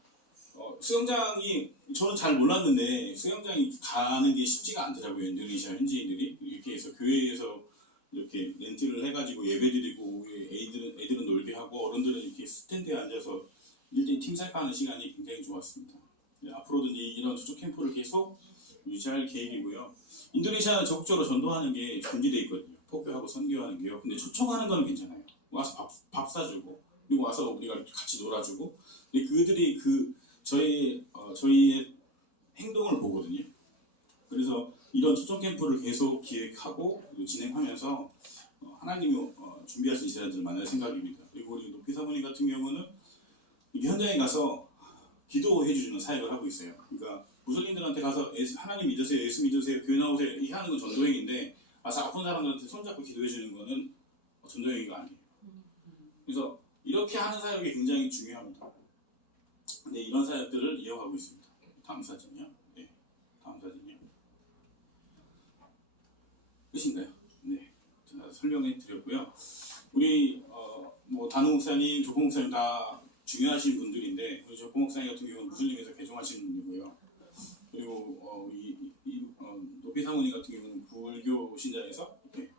수영장이 저는 잘 몰랐는데 수영장이 가는 게 쉽지가 않더라고요. 인도네시아 현지인들이 이렇게 해서 교회에서 이렇게 렌트를 해가지고 예배드리고 애들은 놀게 하고 어른들은 이렇게 스탠드에 앉아서 1대1 팀사역하는 시간이 굉장히 좋았습니다. 네, 앞으로도 이런 저쪽 캠프를 계속 유지할 계획이고요. 인도네시아는 적극적으로 전도하는 게 금지되어 있거든요. 포교하고 선교하는 게요. 근데 초청하는 건 괜찮아요. 와서 밥 사주고 그리고 와서 우리가 같이 놀아주고 근데 그들이 저희의 행동을 보거든요. 그래서 이런 초청 캠프를 계속 기획하고 진행하면서 하나님이 준비하신 제자들을 만날 생각입니다. 그리고 우리 높이 사모님 같은 경우는 현장에 가서 기도해 주는 사역을 하고 있어요. 그러니까 무슬림들한테 가서 하나님 믿으세요, 예수 믿으세요, 교회 나오세요 이 하는 건 전도행인데 와서 아픈 사람들한테 손잡고 기도해 주는 거는 전도행위가 아니에요. 그래서 이렇게 하는 사역이 굉장히 중요합니다. 네, 이런 사역들을 이어가고 있습니다. 다음 사진이요. 네, 다음 사진이요. 끝인가요? 네, 제가 설명해 드렸고요. 우리 단호 목사님, 조공 목사님 다 중요하신 분들인데 우리 조공 목사님 같은 경우는 무슬림에서 개종하신 분이고요. 그리고 높이 사모님 같은 경우는 불교 신자에서 이렇게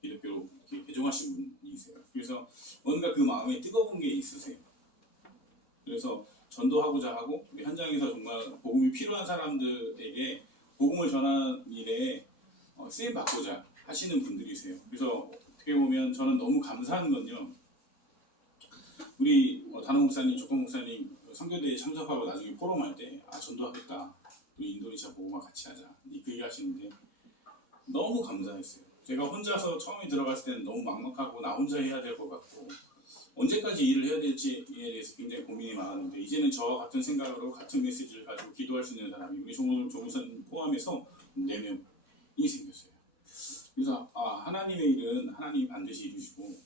기독교로 이렇게 개종하신 분이세요. 그래서 뭔가 그 마음에 뜨거운 게 있으세요. 그래서 전도하고자 하고 우리 현장에서 정말 복음이 필요한 사람들에게 복음을 전하는 일에 쓰임 받고자 하시는 분들이세요. 그래서 어떻게 보면 저는 너무 감사한 건요. 우리 단호 목사님, 조건 목사님 선교대에 참석하고 나중에 포럼할 때 전도하겠다. 우리 인도네시아 보고만 같이 하자. 그 얘기 하시는데 너무 감사했어요. 제가 혼자서 처음에 들어갔을 때는 너무 막막하고 나 혼자 해야 될 것 같고 언제까지 일을 해야 될지에 대해서 굉장히 고민이 많았는데 이제는 저와 같은 생각으로 같은 메시지를 가지고 기도할 수 있는 사람이 우리 조무선 포함해서 4명이 생겼어요. 그래서 하나님의 일은 하나님이 반드시 이루시고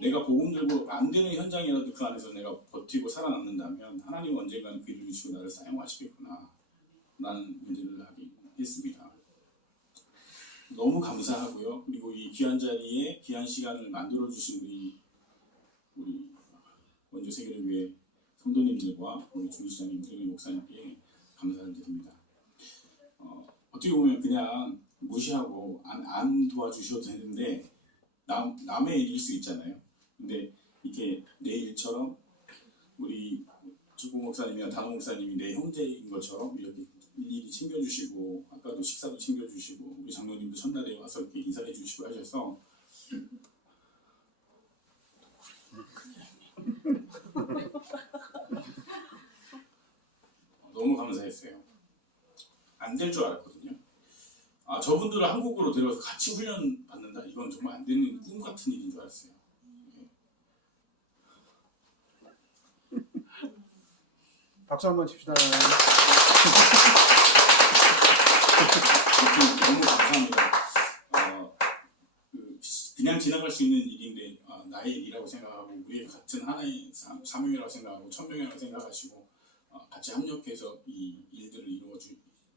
내가 복음 들고 안 되는 현장이라도 그 안에서 내가 버티고 살아남는다면 하나님은 언젠가는 그 일을 이루시고 나를 사용하시겠구나 라는 문제를 하긴 했습니다. 너무 감사하고요. 그리고 이 귀한 자리에 귀한 시간을 만들어주신 우리 원주 세계를 위해 성도님들과 우리 중지자님들, 우리 목사님께 감사를 드립니다. 어떻게 보면 그냥 무시하고 안 도와주셔도 되는데 남의 일일 수 있잖아요. 근데 이렇게 내 일처럼 우리 주공 목사님이나 단호 목사님이 내 형제인 것처럼 이렇게 일일이 챙겨주시고 아까도 식사도 챙겨주시고 우리 장로님도 첫날에 와서 이렇게 인사해주시고 하셔서 너무 감사했어요. 안 될 줄 알았거든요. 저분들을 한국으로 데려와서 같이 훈련 받는다. 이건 정말 안 되는 꿈 같은 일인 줄 알았어요. 박수 한번 칩시다. 너무 감사합니다. 그냥 지나갈 수 있는 일인데 나의 일이라고 생각하고 우리 같은 하나의 사명이라고 생각하고 천명이라고 생각하시고 같이 합력해서 이 일들을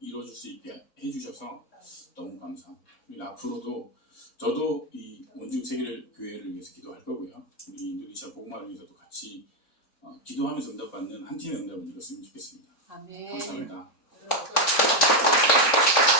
이루어줄 수 있게 해주셔서 너무 감사합니다. 그리고 앞으로도 저도 이 원주 세계를 교회를 위해서 기도할 거고요. 우리 인도네시아 복음화를 위해서도 같이 기도하면서 응답받는 한 팀의 응답을 이뤘으면 좋겠습니다. 아멘. 감사합니다.